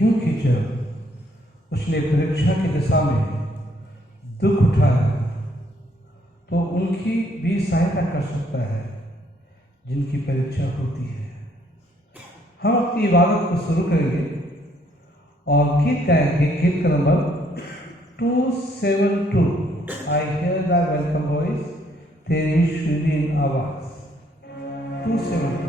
क्योंकि जब उसने परीक्षा की दिशा में दुख उठाया तो उनकी भी सहायता कर सकता है जिनकी परीक्षा होती है। हम अपनी इबादत को शुरू करेंगे और गीत गाएंगे। गीत का number 272। I hear the welcome voice, तेरी शीरीन आवाज। 272।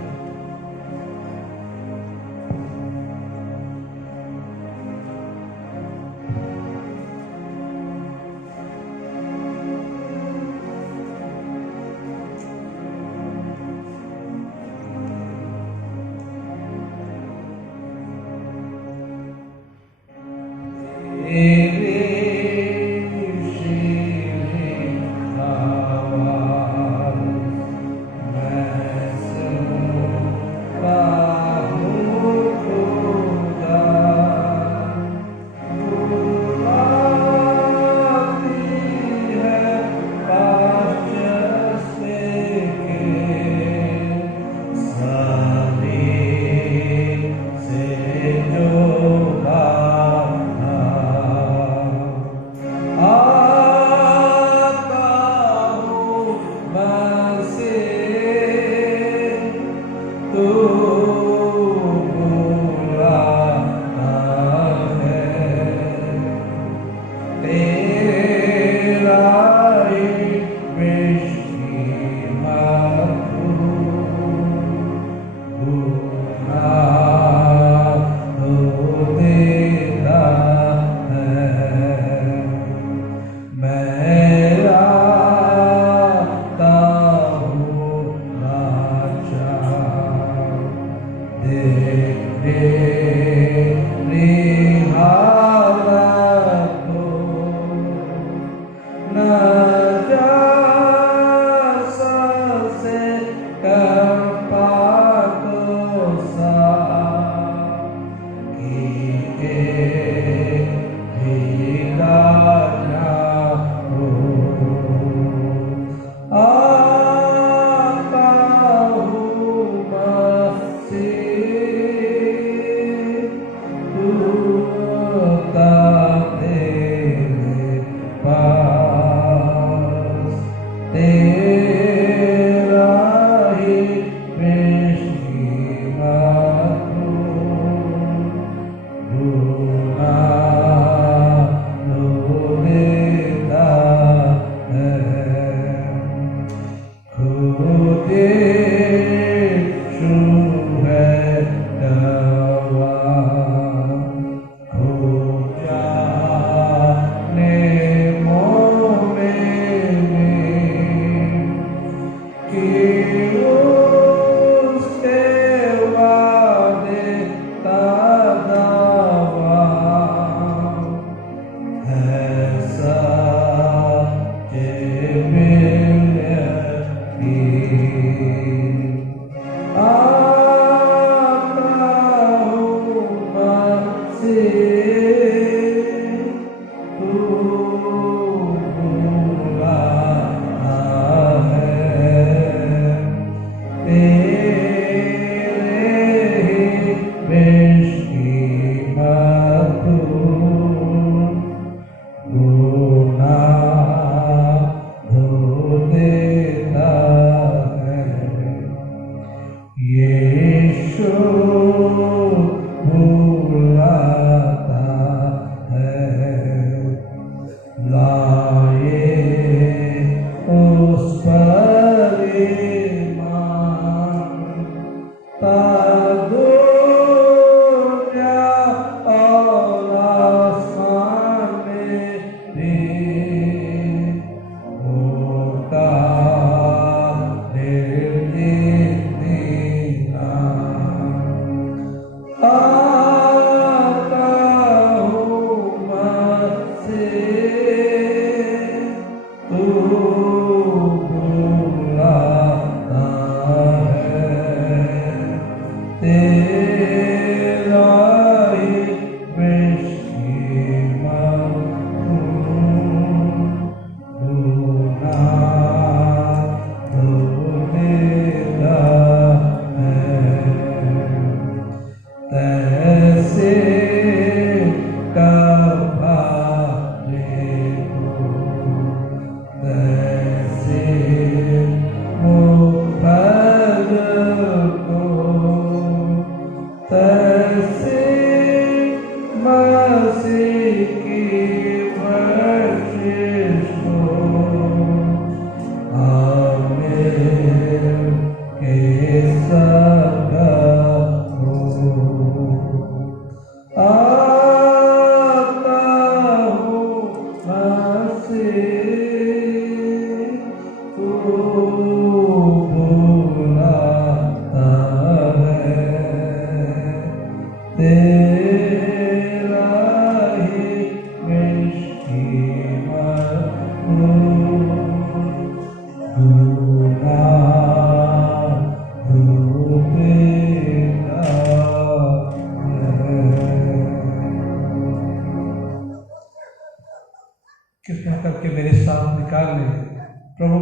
Oh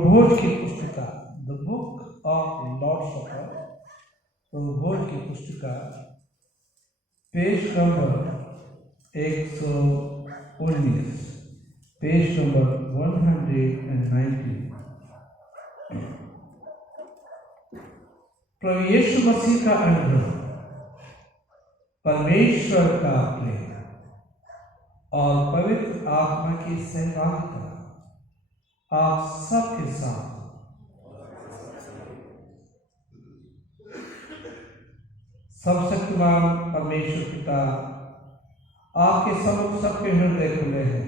प्रभुभोज की पुस्तिका, द बुक ऑफ लॉर्ड सपर, प्रभुभोज की पुस्तिका, पेज नंबर 119, पेज नंबर 190। प्रभु यीशु मसीह का अनुग्रह, परमेश्वर का प्रेम और पवित्र आत्मा की सहभागिता आप सबके साथ सर्वशक्तिमान परमेश्वर पिता आपके सम्मुख सबके हृदय खुले हैं।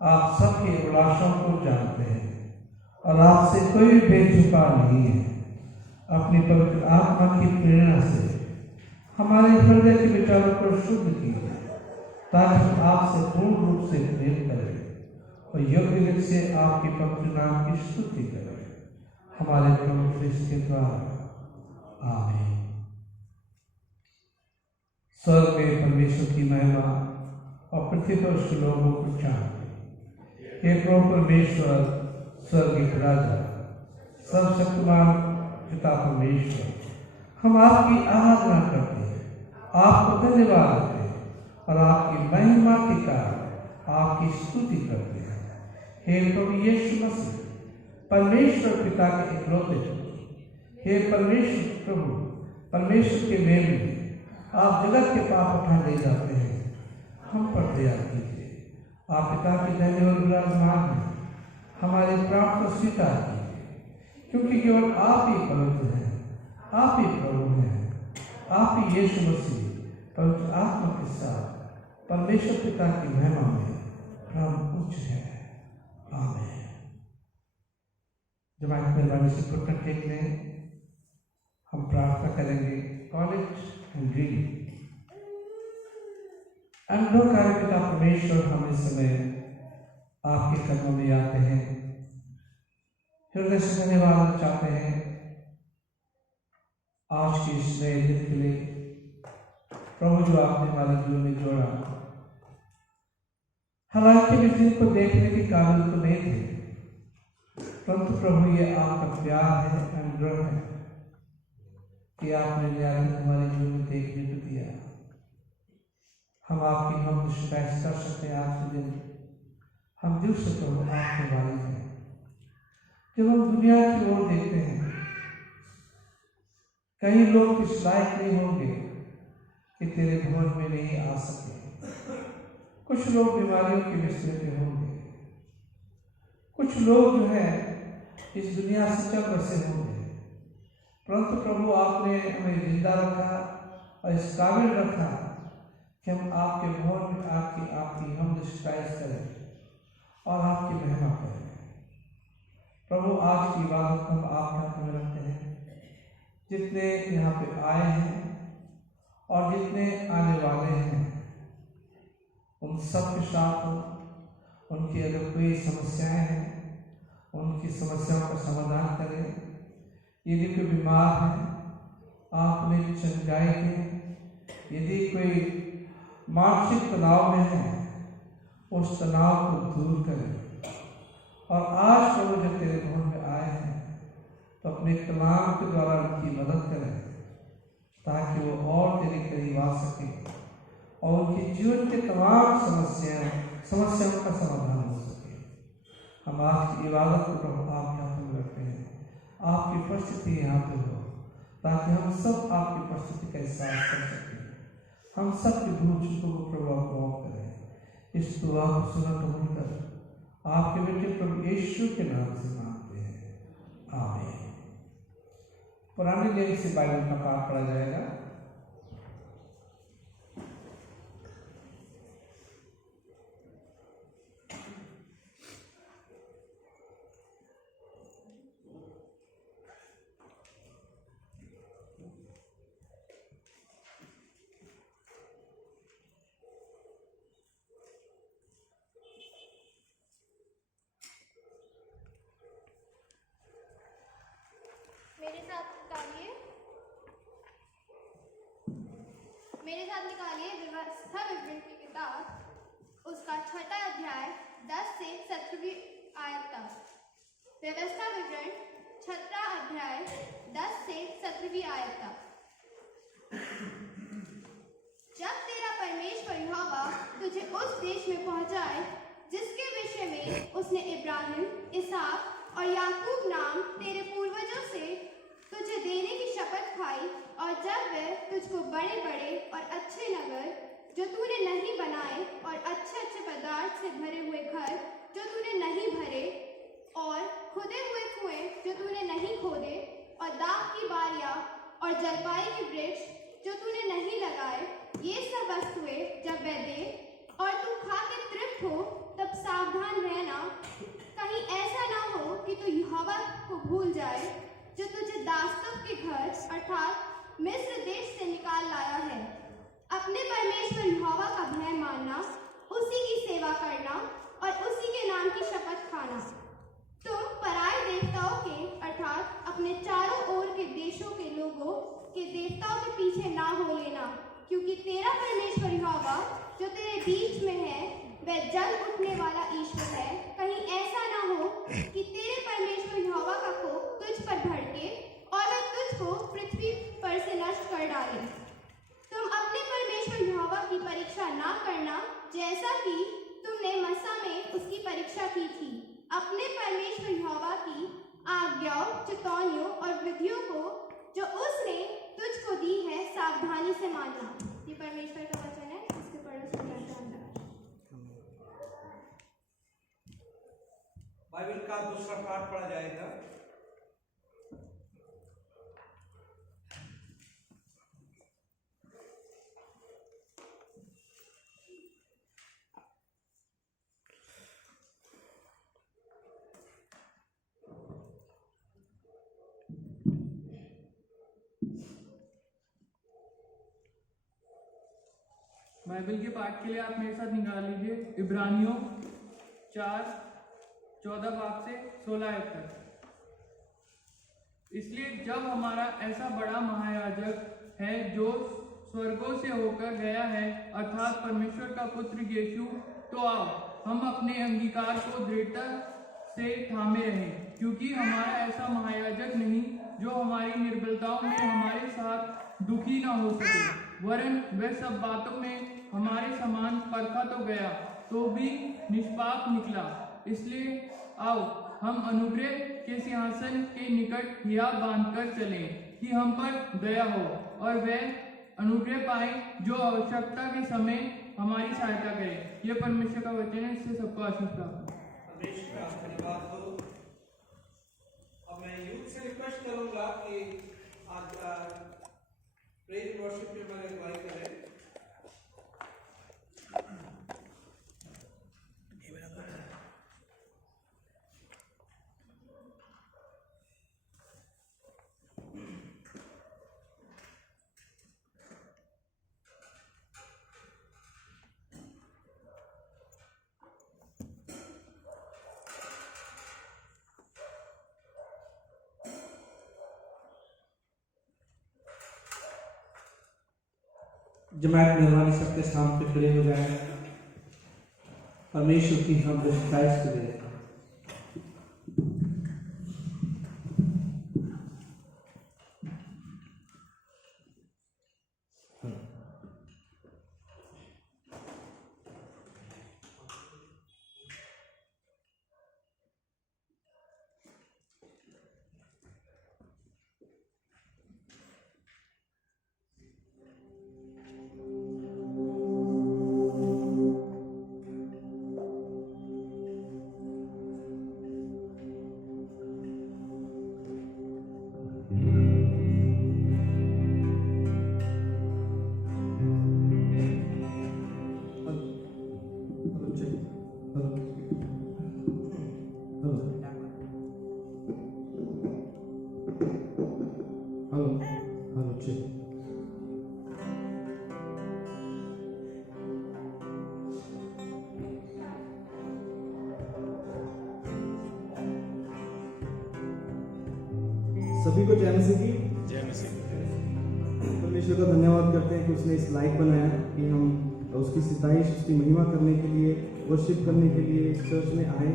आप सबकी अभिलाषाओं को जानते हैं और आपसे कोई भी भेद छुपा नहीं है। अपनी पवित्र आत्मा की प्रेरणा से हमारे हृदय के विचारों को शुद्ध कीजिए, ताकि हम आपसे पूर्ण रूप से प्रेम करें और योग्य रीति से आपके पवित्र नाम की स्तुति करें, हमारे प्रभु ख्रीष्ट के द्वारा। आमीन। स्वर्ग में परमेश्वर की महिमा और पृथ्वी पर उसके लोगों को शांति। हे प्रभु परमेश्वर, स्वर्गीय राजा, सर्वशक्तिमान पिता परमेश्वर, हम आपकी आराधना करते हैं, आपको धन्यवाद देते हैं और आपकी महिमा के कारण आपकी स्तुति करते हैं। हे प्रभु यीशु मसीह, परमेश्वर पिता के इकलौते पुत्र, हे परमेश्वर प्रभु, परमेश्वर के मेल में आप जगत के पाप उठा ले जाते हैं, हम पर दया कीजिए। आप पिता की धन्य और विराजमान हैं, हमारे प्रार्थना स्वीकार कीजिए, क्योंकि केवल आप ही पवित्र हैं, आप ही प्रभु हैं, आप ही यीशु मसीह पवित्र आत्मा के साथ परमेश्वर पिता की महिमा में प्रभु उच्च है। आमीन। जमात मेहरबानी से घुटने टेक लें, हम प्रार्थना करेंगे। कॉलेज एंड ड्रीम अंधकार पिता परमेश्वर, हम इस समय आपके कदमों में आते हैं, हृदय से धन्यवाद चाहते हैं आज के इस नए दिन के लिए प्रभु, जो आपने हमारे जीवन में जोड़ा। हालांकि इस दिन को देखने के काबिल तो नहीं थे, परंतु प्रभु ये आपका प्यार है, अनुग्रह है कि आपने न्याय हमारे जीवन में देखने को दिया। हम आपकी हम शिकायत कर सकते हैं। आज के दिन हम दिल से प्रभु आपके वाले हैं। जब हम दुनिया की ओर देखते हैं, कई लोग इस लायक नहीं होंगे कि तेरे भवन में नहीं आ सके। कुछ लोग बीमारियों के बिस्तर पे होंगे, कुछ लोग जो है इस दुनिया से चल बसे होंगे, परंतु प्रभु आपने हमें जिंदा रखा और इस काबिल रखा कि हम आपके भवन में आपकी हम शिकायत करें और आपकी महिमा करें। प्रभु, आज की इबादत हम आपके हाथ में रखते हैं। जितने यहाँ पे आए हैं और जितने आने वाले हैं, उन सब के साथ हो। उनकी अगर कोई समस्याएं हैं, उनकी समस्याओं का समाधान करें। यदि कोई बीमार है, आप उन्हें चंगाई दें। यदि कोई मानसिक तनाव में है, उस तनाव को दूर करें। और आज प्रभु जब तेरे भवन में आए हैं, तो अपने कलाम के द्वारा उनकी मदद करें, ताकि वो और तेरे करीब आ सके और उनके जीवन के तमाम समस्याओं का समाधान हो सके। हम आज की इबादत को प्रभु आपके हाथ में रखते हैं। आपकी उपस्थिति यहाँ पे हो, ताकि हम सब आपकी उपस्थिति का एहसास कर सकें। हम सब के भूल चूकों को प्रभु आप माफ करें। इस दुआ को सुना कबूल कर आपके बेटे प्रभु यीशु के नाम से मांगते हैं, आमीन। पुराने नियम से बाइबल का पाठ पढ़ा जाएगा। मेरे साथ निकालिए व्यवस्था विवरण की किताब, उसका 6वां अध्याय 10 से 17वीं आयत तक। व्यवस्था विवरण 6 अध्याय 10 से 17वीं आयत तक। जब तेरा परमेश्वर यहोवा तुझे उस देश में पहुंचाए जिसके विषय में उसने इब्राहिम, इसहाक और याकूब नाम तेरे पूर्वजों से तुझे देने की शपथ खाई, और जब वह तुझको बड़े बड़े और अच्छे नगर जो तूने नहीं बनाए और अच्छे अच्छे पदार्थ से भरे हुए घर जो तूने नहीं भरे और खुदे हुए कुएं जो तूने नहीं खोदे और दाख की बारियां और जलपाई के वृक्ष जो तूने नहीं लगाए, ये सब वस्तुएं जब वह दे और तू खा के तृप्त हो, तब सावधान रहना, कहीं ऐसा ना हो कि तू यहोवा को भूल जाए जो तुझे दास्तों के घर अर्थात मिस्र देश से निकाल लाया है। अपने परमेश्वर यहोवा का भय मानना, उसी की सेवा करना और उसी के नाम की शपथ खाना। तुम पराये देवताओं के अर्थात अपने चारों ओर के देशों के लोगों के देवताओं के पीछे ना हो लेना, क्योंकि तेरा परमेश्वर यहोवा जो तेरे बीच में है वह जल उठने वाला ईश्वर है। कहीं ऐसा ना हो कि तेरे परमेश्वर यहोवा का कोप तुझ पर भड़के और वह तुझको पृथ्वी पर से नष्ट कर डाले। तुम अपने परमेश्वर यहोवा की परीक्षा ना करना, जैसा कि तुमने मस्सा में उसकी परीक्षा की थी। अपने परमेश्वर यहोवा की आज्ञाओं, चितौनियों और विधियों को जो उसने तुझको दी है सावधानी से मानना। ये परमेश्वर का वचन है, इसके पढ़ो बाइबल का दूसरा पाठ पढ़ा जाएगा। बाइबल के पाठ के लिए आप मेरे साथ निकाल लीजिए इब्रानियों 4:14 से 16 तक। इसलिए जब हमारा ऐसा बड़ा महायाजक है जो स्वर्गों से होकर गया है, अर्थात परमेश्वर का पुत्र यीशु, तो आओ हम अपने अंगीकार को दृढ़ता से थामे रहें, क्योंकि हमारा ऐसा महायाजक नहीं जो हमारी निर्बलताओं में हमारे साथ दुखी ना हो सके, वरन वह सब बातों में हमारे समान परखा तो गया तो भी निष्पाप निकला। इसलिए आओ हम अनुग्रह के सिंहासन के निकट हिया बांधकर चलें कि हम पर दया हो और वह अनुग्रह पाए जो आवश्यकता के समय हमारी सहायता करे। यह परमेश्वर का वचन है, इससे सबको आशीष प्राप्त हो। धन्यवाद हो। अब मैं यूथ से रिक्वेस्ट करूंगा कि आज प्रेज वर्शिप में हमारे अगुवाई करें। जमात मेहरबानी सबके सामने खड़े हो जाए, परमेश्वर की हम शिकायत करें। सभी को जय मसीह की जय मसीह। परमेश्वर का धन्यवाद करते हैं कि उसने इस लायक बनाया कि हम उसकी सिताइश, उसकी महिमा करने के लिए, वर्शिप करने के लिए इस चर्च में आए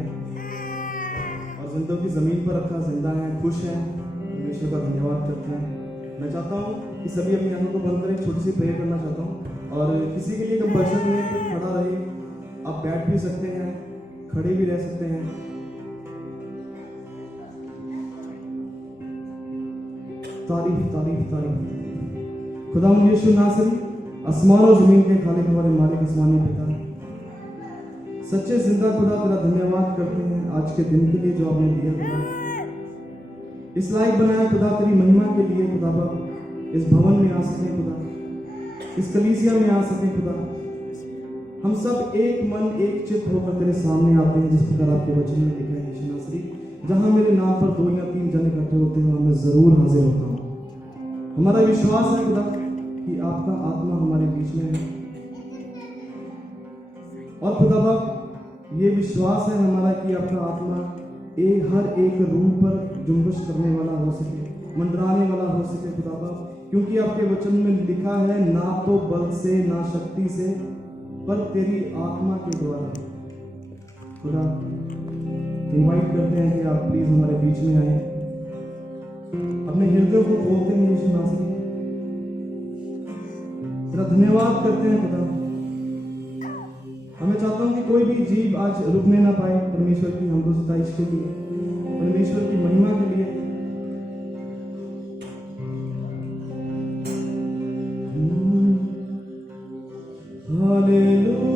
और जिंदों की ज़मीन पर रखा, जिंदा हैं, खुश हैं, परमेश्वर का धन्यवाद करते हैं। मैं चाहता हूँ कि सभी अपनी आंखों को बंद करें, छोटी सी प्रेयर करना चाहता हूँ। और किसी के लिए कंपल्सन नहीं है कि खड़ा रहे, आप बैठ भी सकते हैं, खड़े भी रह सकते हैं। तारीफ तारीफ तारीफ। खुदावंद यीशु नासरी, आसमान और जमीन के खालिक हमारे मालिक आसमानी पिता, सच्चे जिंदा खुदा तेरा धन्यवाद करते हैं आज के दिन के लिए जो आपने दिया खुदा, इस लायक बनाया खुदा तेरी महिमा के लिए खुदा बाप, इस भवन में आ सके खुदा, इस कलीसिया में आ सके खुदा। हम सब एक मन एक चित्त होकर तेरे सामने आते हैं, जिस प्रकार आपके वचन में लिखा है यीशु नासरी, जहां मेरे नाम पर 2 या 3 जन इकट्ठे होते हैं मैं जरूर हाजिर होता हूँ। हमारा विश्वास है खुदा कि आपका आत्मा हमारे बीच में है, और खुदा बाप ये विश्वास है हमारा कि आपका आत्मा हर एक रूह पर जुम्बश करने वाला हो सके, मंडराने वाला हो सके खुदा बाप, क्योंकि आपके वचन में लिखा है ना तो बल से ना शक्ति से पर तेरी आत्मा के द्वारा। खुदा इनवाइट करते हैं कि आप प्लीज हमारे बीच में आए, अपने हृदय को खोलते हैं यीशु नासरी, तेरा धन्यवाद करते हैं खुदा। हमें चाहता हूं कि कोई भी जीव आज रुकने ना पाए परमेश्वर की हमदो सताइश के लिए, परमेश्वर की महिमा के लिए। हालेलुया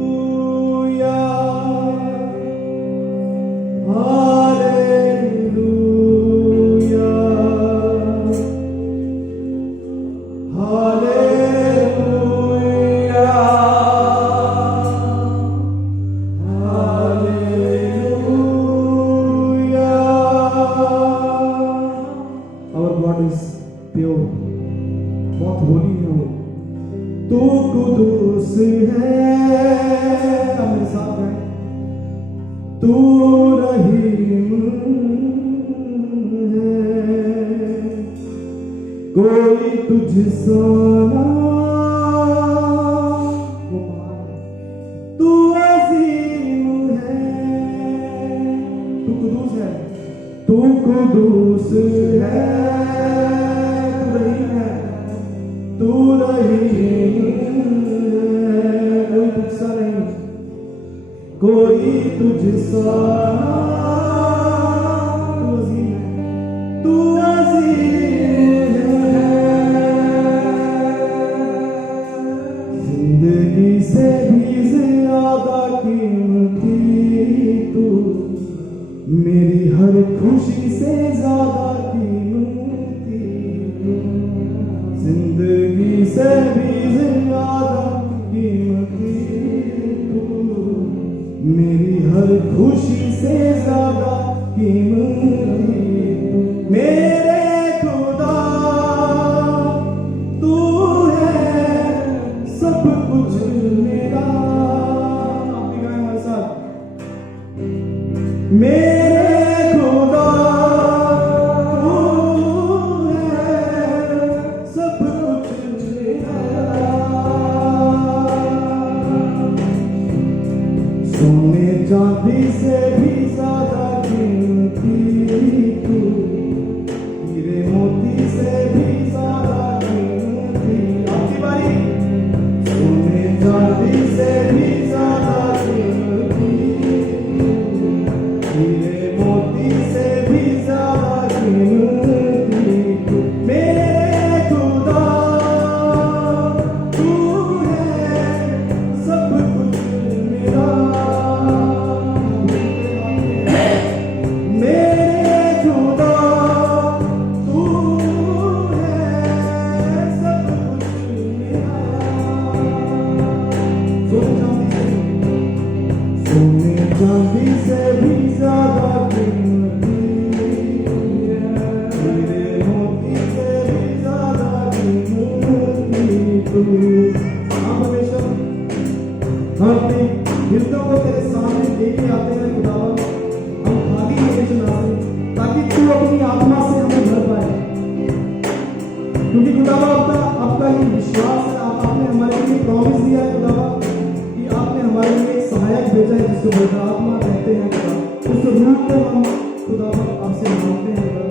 भेजा है जिसको पवित्र आत्मा कहते हैं खुदा, उस रूप को हम खुदावन आपसे मांगते हैं खुदा,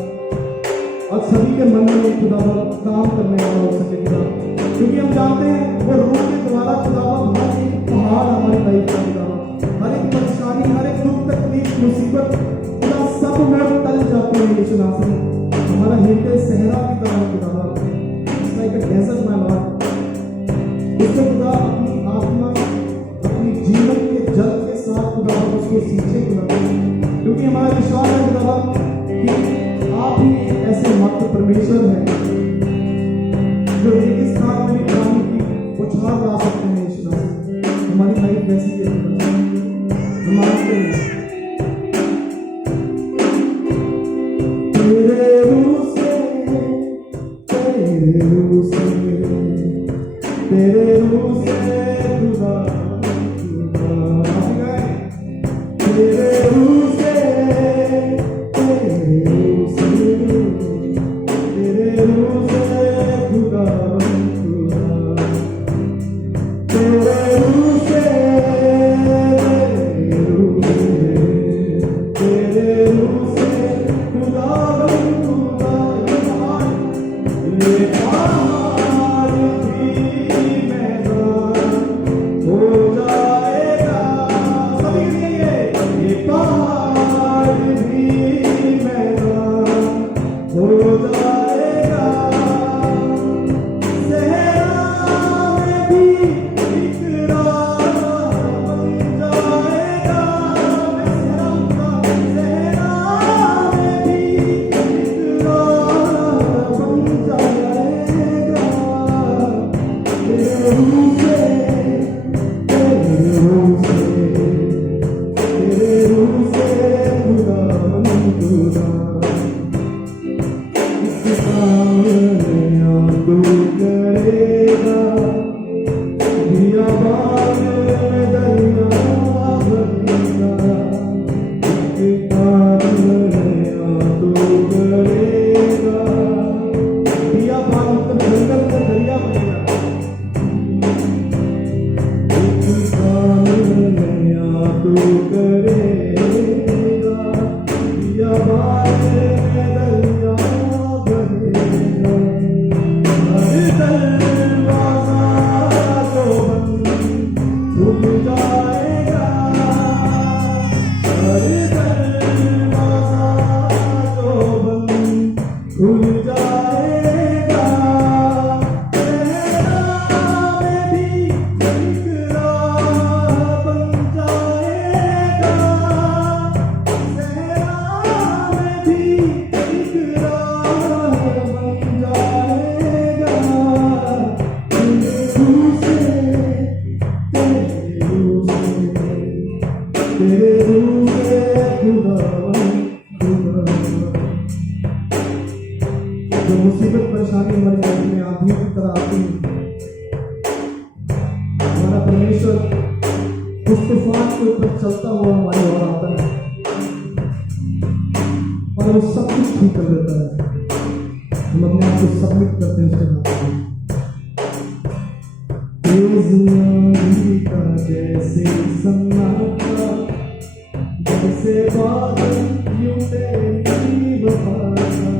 और सभी के मन में खुदावन काम करने वाला हो सके खुदा, क्योंकि हम जानते हैं वो रूह के द्वारा खुदावन हर एक पहाड़ हमारी लाइफ का खुदावन, हर एक परेशानी, हर एक दुख तकलीफ मुसीबत खुदा सब में टल जाती है यीशु नासरी। हमारा हृदय सहरा की तरह खुदावन, it's like a desert my lord. इससे खुदा अपनी आत्मा अपनी जीवन के जल के साथ खुदा उसको सींचे खुदा, क्योंकि हमारा विश्वास है खुदा कि आप ही ऐसे मात्र परमेश्वर हैं जो रेगिस्तान में भी पानी की उछाल ला सकते हैं यीशु नाम। हमारी लाइफ वैसी है खुदा, हम मांगते हैं तेरे रूह से, तेरे रूह से, तेरे रूह से खुदा, तेरे रूह से, तेरे रूह से, तेरे रूह से खुदा, तेरे रूह से, तेरे रूह से, तेरे रूह से खुदा, ये पहाड़ भी मैदान हो जाएगा, सभी के लिए ये पहाड़ भी मैदान हो जाएगा, सहरा में भी एक राह बन जाएगा, सहरा में भी एक राह बन जाएगा, तेरे रूह से, तेरे रूह से, तेरे रूह से खुदा, खुदा, इस काम में तू करेगा, बियाबान में दरिया बनेगा, इस काम में तू करेगा, बियाबान मतलब जंगल में दरिया बनेगा, इस काम में तू करेगा, बियाबान में दरिया बनेगा, हर दरवाजा जो बंद खुल जाएगा, हर दरवाजा जो बंद खुल जाएगा, सहरा में भी एक राह बन जाएगा, सहरा में भी एक राह बन जाएगा, तेरे रूह से, तेरे रूह से, तेरे रूह से खुदा, खुदा, जो मुसीबत परेशानी हमारे लाइफ में आंधियों की तरह आती है, हमारा परमेश्वर उस तूफान के ऊपर चलता हुआ हमारे ओर आता है और वो सब कुछ ठीक कर देता है। हम अपने आप को सबमिट करते हैं उसके हाथ में। तेज आंधी का जैसे सन्नाटा, जैसे बादल यूं तेरी वफा का,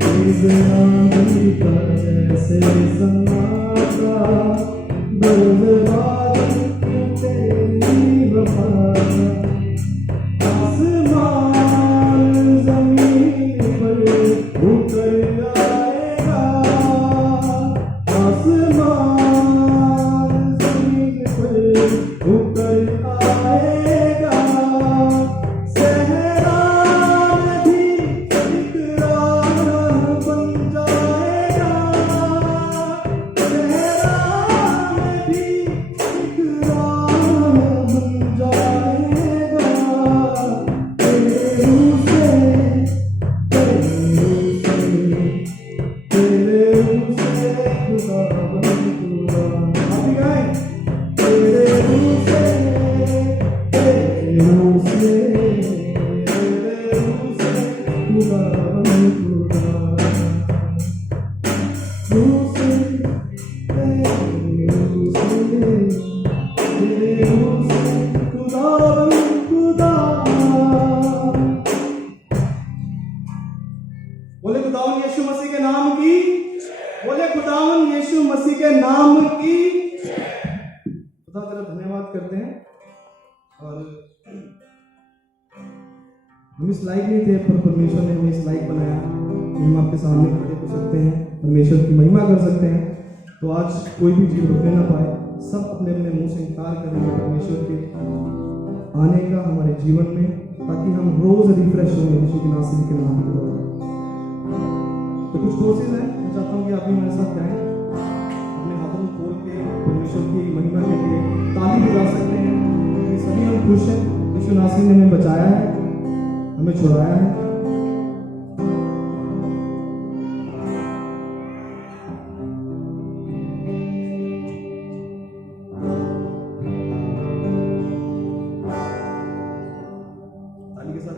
तेज आंधी का जैसे सन्नाटा, जैसे बादल यूं तेरी वफा का, आसमान जमीन पर उतर आएगा, आसमान जमीन पर उतर आएगा, सहरा में भी एक राह बन जाएगा, सहरा में भी एक राह बन जाएगा, तेरे रूह से, तेरे रूह से, तेरे रूह से खुदा, खुदा, आप ही गाएं, तेरे रूह से, तेरे रूह से, तेरे रूह से खुदा, खुदा, रूह से, तेरे रूह से, तेरे रूह से खुदा, खुदा, खुदावन यीशु मसीह के नाम की खुदा तेरा धन्यवाद करते हैं। और हम इस लायक नहीं थे, पर परमेश्वर ने हमें इस लायक बनाया कि हम आपके सामने खड़े हो सकते हैं, परमेश्वर की महिमा कर सकते हैं। तो आज कोई भी जीव रुकने ना पाए, सब अपने अपने मुंह से इनकार करेंगे परमेश्वर के आने का हमारे जीवन में, ताकि हम रोज रिफ्रेश हों यीशु के नासरी के नाम के द्वारा। तो कुछ कोर्सेज हैं, मैं चाहता हूँ कि आप भी मेरे साथ जाएं, अपने हाथों को खोल के परमेश्वर की महिमा के लिए ताली बजा सकते हैं, क्योंकि सभी हम खुश हैं। यीशु नासरी ने हमें बचाया है, हमें छुड़ाया है। ताली के साथ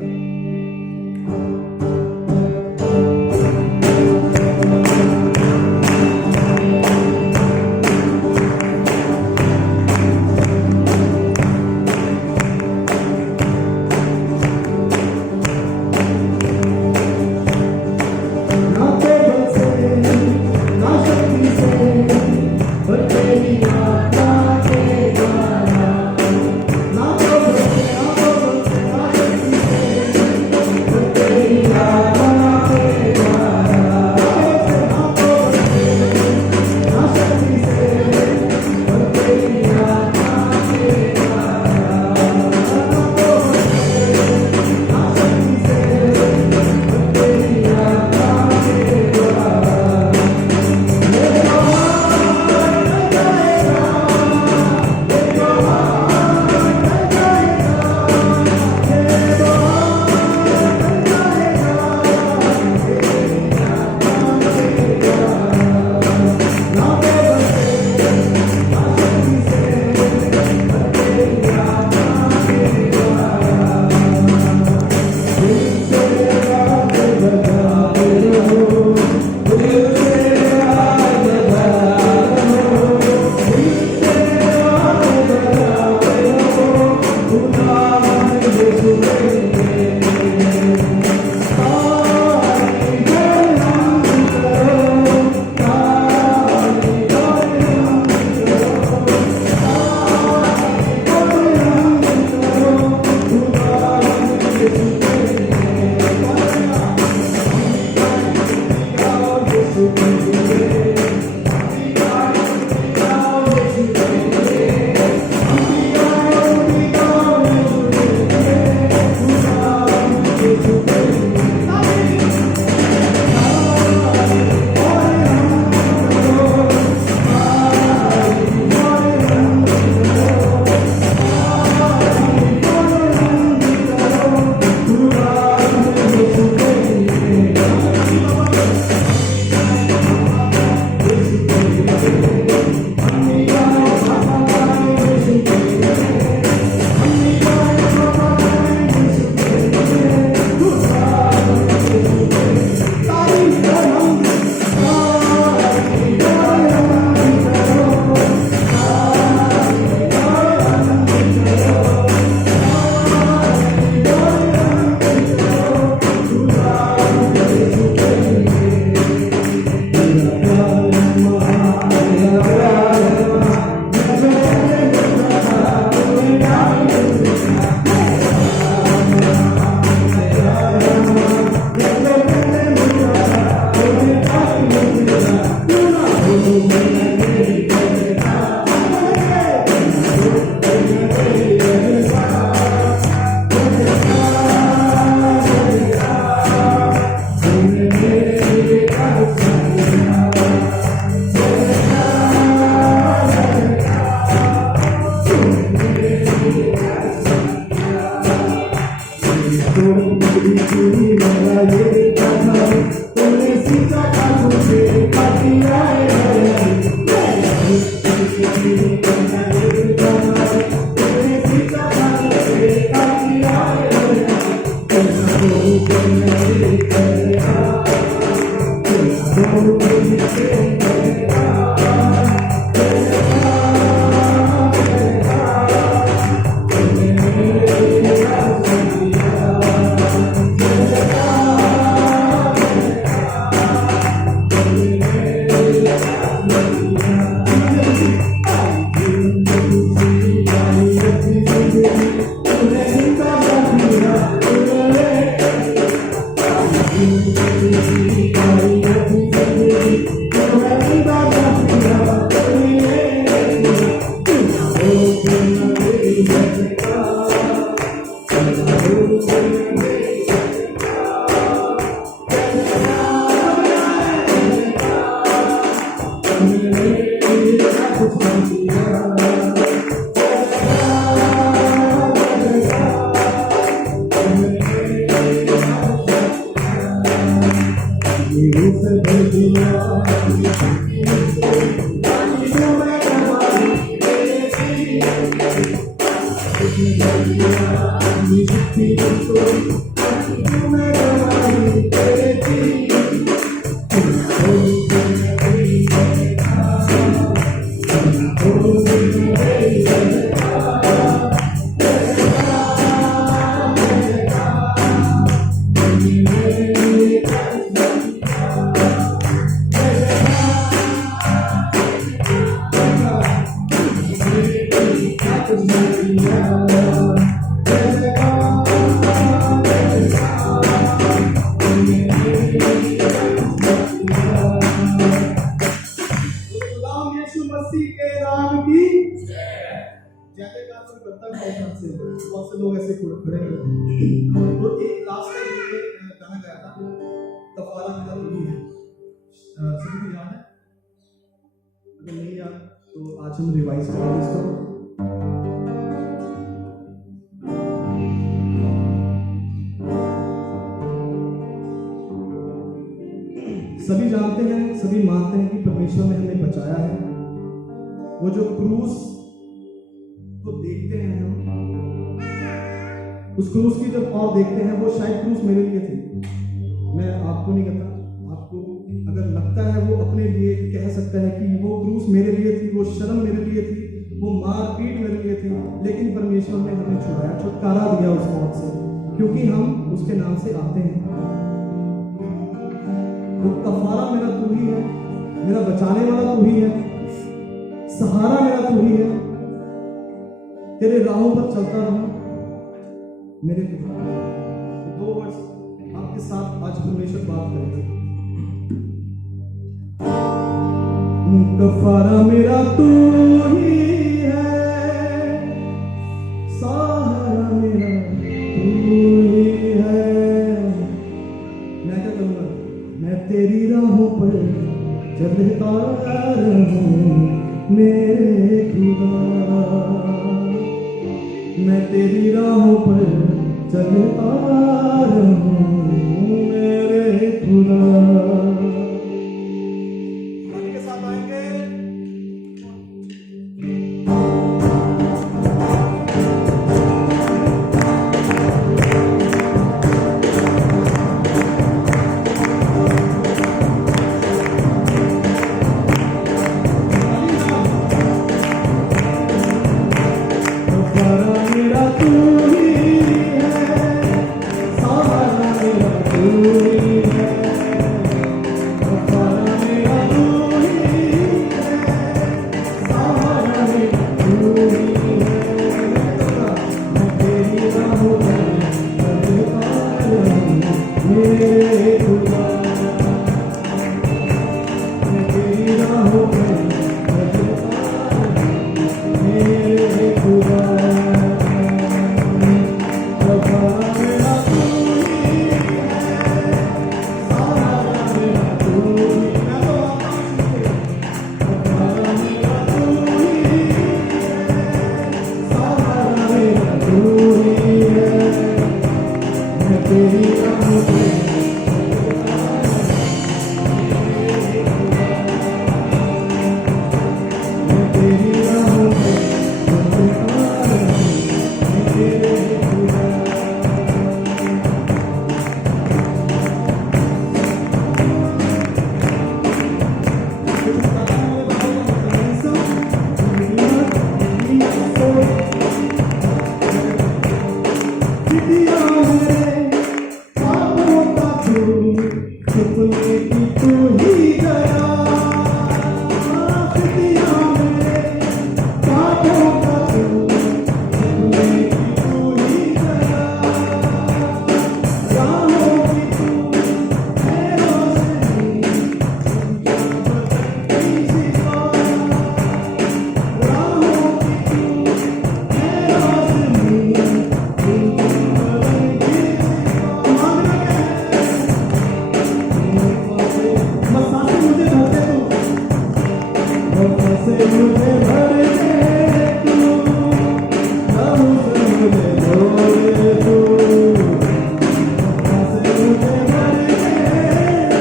गुलाम यीशु मसीह के नाम की जैसे का कोई करता है से बहुत से लोग ऐसे खड़े हैं तो एक लास्ट टाइम ये गाना गाया था कफारा मेरा तू ही है सभी को याद है अगर नहीं याद तो आज हम रिवाइज करेंगे इसको सभी जानते हैं सभी मानते हैं कि परमेश्वर ने हमें बचाया है वो जो क्रूस को देखते हैं हम उस क्रूस की जब और देखते हैं वो शायद क्रूस मेरे लिए थी मैं आपको नहीं कहता आपको अगर लगता है वो अपने लिए कह सकता है कि वो क्रूस मेरे लिए थी वो शर्म मेरे लिए थी वो मार पीट मेरे लिए थी लेकिन परमेश्वर ने हमें छुड़ाया छुटकारा दिया उस मौत से क्योंकि हम उसके नाम से आते हैं वो कफारा मेरा तू ही है मेरा बचाने वाला तू ही है सहारा मेरा तू ही है तेरे राहों पर चलता रहूं मेरे खुदा ये दो वर्ड्स आपके साथ आज परमेश्वर बात करेगा कफारा मेरा तू ही है सहारा मेरा तू ही है मैं क्या करूंगा मैं तेरी राहों पर चलता रहूं मेरे खुदा मैं तेरी राहों पर चलता रहूं मेरे खुदा गाने के साथ आएंगे से मुझे भर दे तू, लहू से मुझे धोए तू, से मुझे भर दे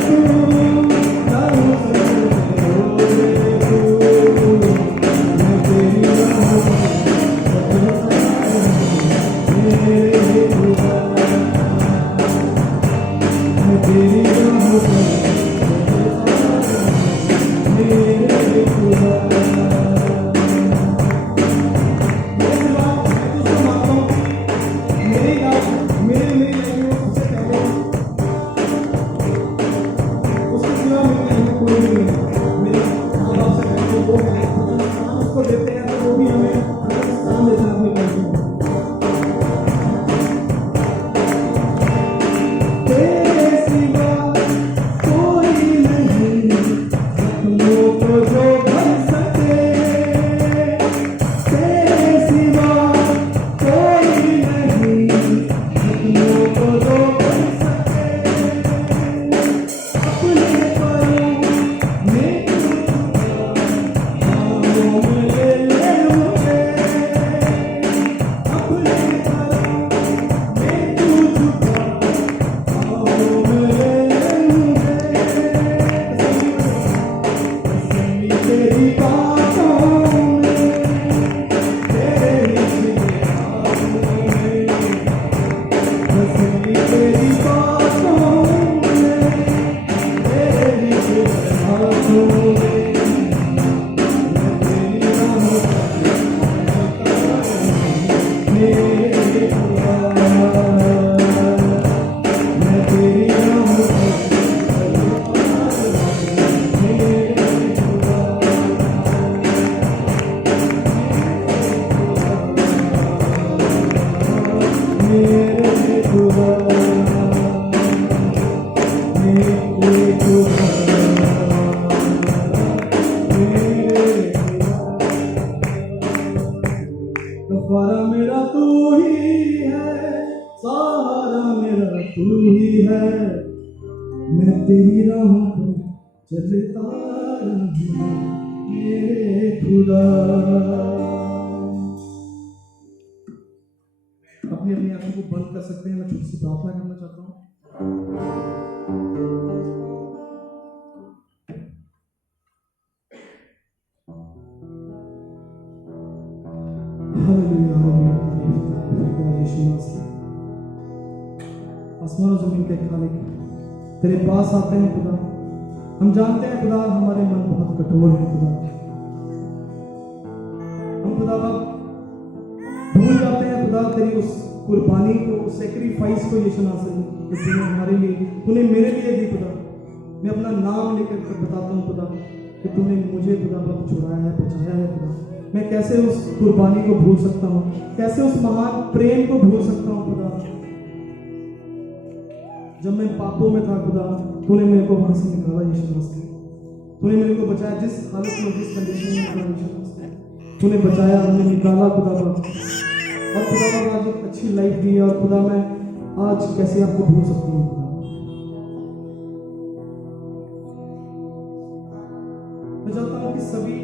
तू, लहू से मुझे धोए तू। मैं तेरी राहों पर मेरे खुदा, मैं तेरी राहों पर मेरे खुदा। सहारा मेरा तू ही है, सहारा मेरा तू ही है, मैं तेरी राहों पर चलता रहूं मेरे खुदा। अपनी अपनी आंखों को बंद कर सकते हैं। मैं छोटी सी प्रार्थना करना चाहता हूँ। हालेलुया, हालेलुया, यीशु मसीह। आसमान और जमीन के खालिक तेरे पास आते हैं खुदा। हम जानते हैं खुदा हमारे मन बहुत कठोर है खुदा। हम खुदा भूल जाते हैं खुदा तेरी उस कुर्बानी को, उस सेक्रीफाइस को यीशु मसीह कि तूने हमारे लिए, तूने मेरे लिए दी खुदा। मैं अपना नाम लेकर बताता हूँ खुदा कि तूने मुझे खुदा बाप छुड़ाया है, बचाया है खुदा। मैं कैसे उस कुर्बानी को भूल सकता हूँ, कैसे उस महान प्रेम को भूल सकता हूँ खुदा। जब मैं पापों में था खुदा, तूने मेरे को वहां से निकाला यीशु मसीह। तूने मेरे को बचाया, जिस हालत में, जिस कंडीशन में था यीशु मसीह तूने बचाया, हमने निकाला खुदा बाप। और खुदा बाप आज एक अच्छी लाइफ दी है। और खुदा मैं आज कैसे आपको भूल सकता हूँ खुदा। मैं चाहता हूँ कि सभी,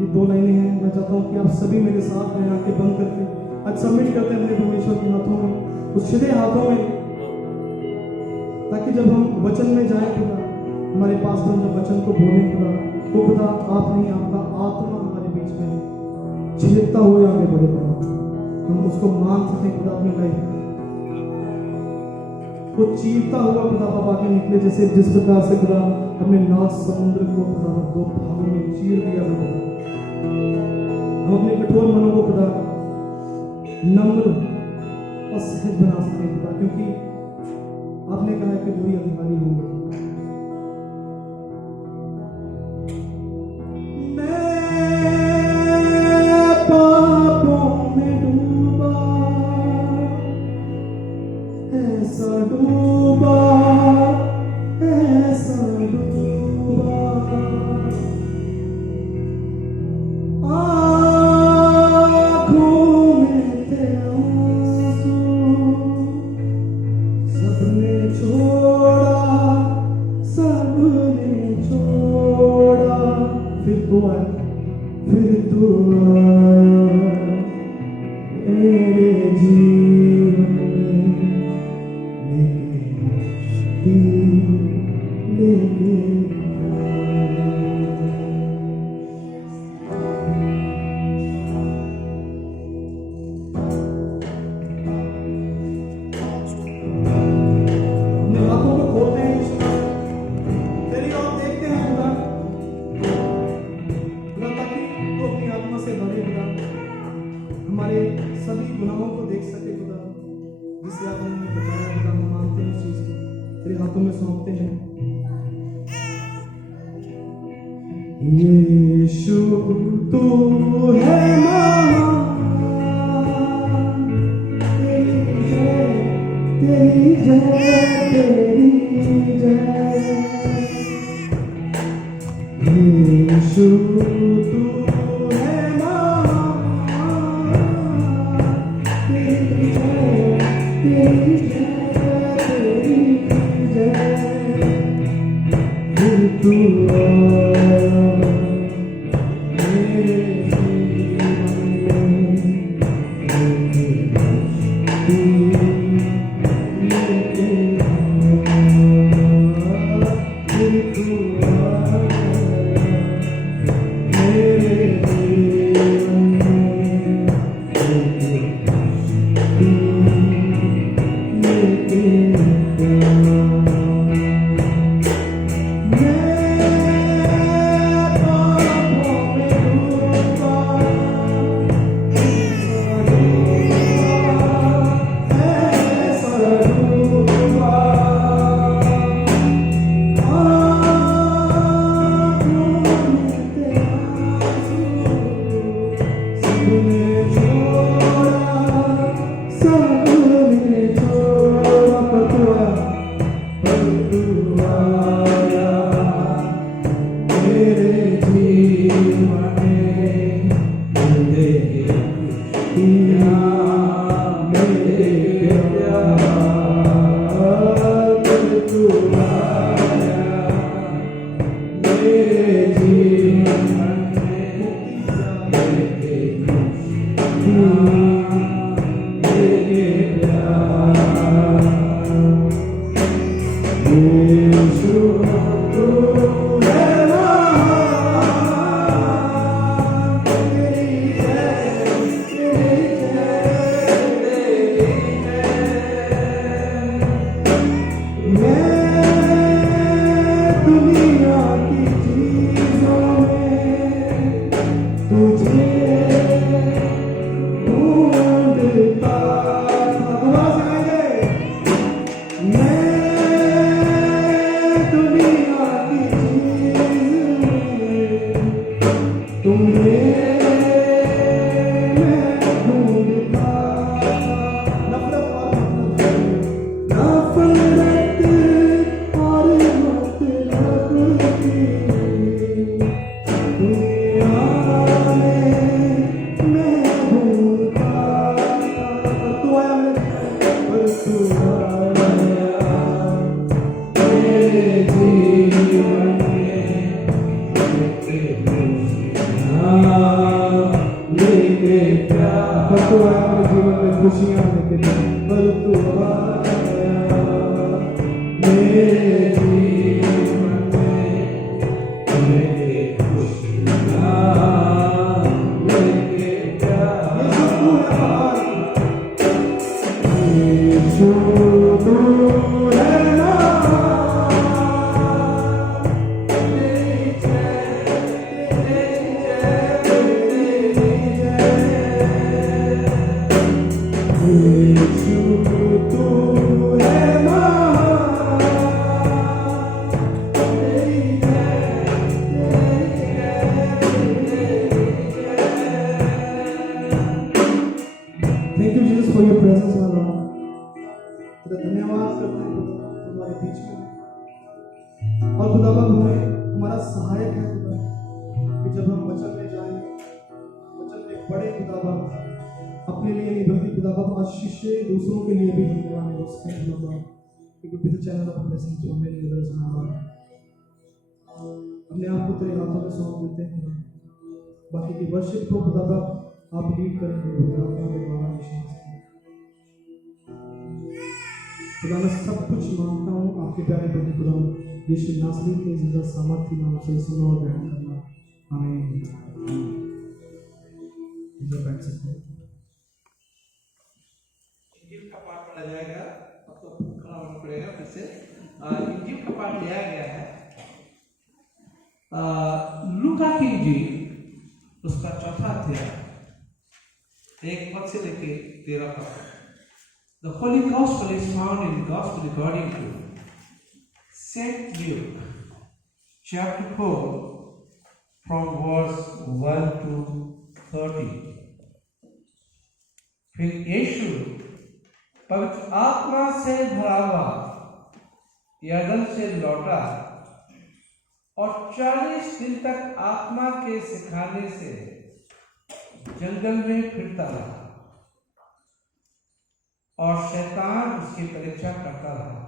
ये 2 लाइनें हैं, मैं चाहता हूँ कि आप सभी मेरे साथ में आंखें बंद करके आज सबमिट करते हैं अपने परमेश्वर के हाथों में, उस सीधे हाथों में, ताकि जब हम वचन में जाएं खुदा, हमारे पास में जब वचन को बोले खुदा, तो खुदा आप नहीं, आपका आत्मा हमारे बीच में छेदता हुए आगे बढ़े खुदा। हम उसको मान सकें खुदा अपनी लाइफ में, वो चीरता हुआ खुदा बाबा के निकले, जैसे जिस प्रकार से खुदा हमने नाग समुद्र को खुदा 2 भागों में चीर दिया खुदा। हम अपने कठोर मनों को खुदा नम्र और सहज बना सकते हैं खुदा, क्योंकि आपने कहा है कि वही अधिकारी होंगे। मैं पापों में डूबा, ऐसा डूबा, ऐसा डूबा, आँखों में थे आंसू, सबने छोड़ा, सबने छोड़ा। फिर तो आया फिर तू आया मेरे जीवन में लेके अपने हाथों को खोलते हैं ईश्वर, तेरी ओर देखते हैं खुदा, खुदा ताकि तू अपनी आत्मा से भरे खुदा, हमारे सभी गुनाहों को देख सके खुदा, जिसे आपने हमें बचाया खुदा, हम मानते हैं इस चीज को, तेरे हाथों में सौंपते हैं। यीशु तू है महान, तेरी जय तेरी जय, यीशु तू है महान, तेरी जय तेरी जय, फिर तू दूसरों के लिए भी होने वाले उसके क्योंकि पिता चैनल ऑफ ब्लेसिंग जो मेरी नजर सुना अपने आप को तेरे हाथों में सौंप देते हैं। बाकी की वर्शिप को खुदा आप लीड करेंगे आत्मा के द्वारा विश्वास करें। खुदा मैं सब कुछ मांगता हूँ आपके प्यारे बेटे खुदा यीशु नासरी के जिंदा सामर्थ्य नाम से सुनो और ग्रहण करना। आमीन। बैठ सकते हैं। इंजील का पाठ पढ़ा जाएगा। अब तो खड़ा होना पड़ेगा फिर से। इंजील का पाठ लिया गया है लूका की इंजील उसका 4 अध्याय 1 पद से लेके 13 पद। The Holy Gospel is found in Gospel according to Saint Luke, chapter 4, from verse 1 to 30. फिर यीशु पवित्र आत्मा से भरा हुआ यरदन से लौटा और 40 दिन तक आत्मा के सिखाने से जंगल में फिरता रहा और शैतान उसकी परीक्षा करता रहा।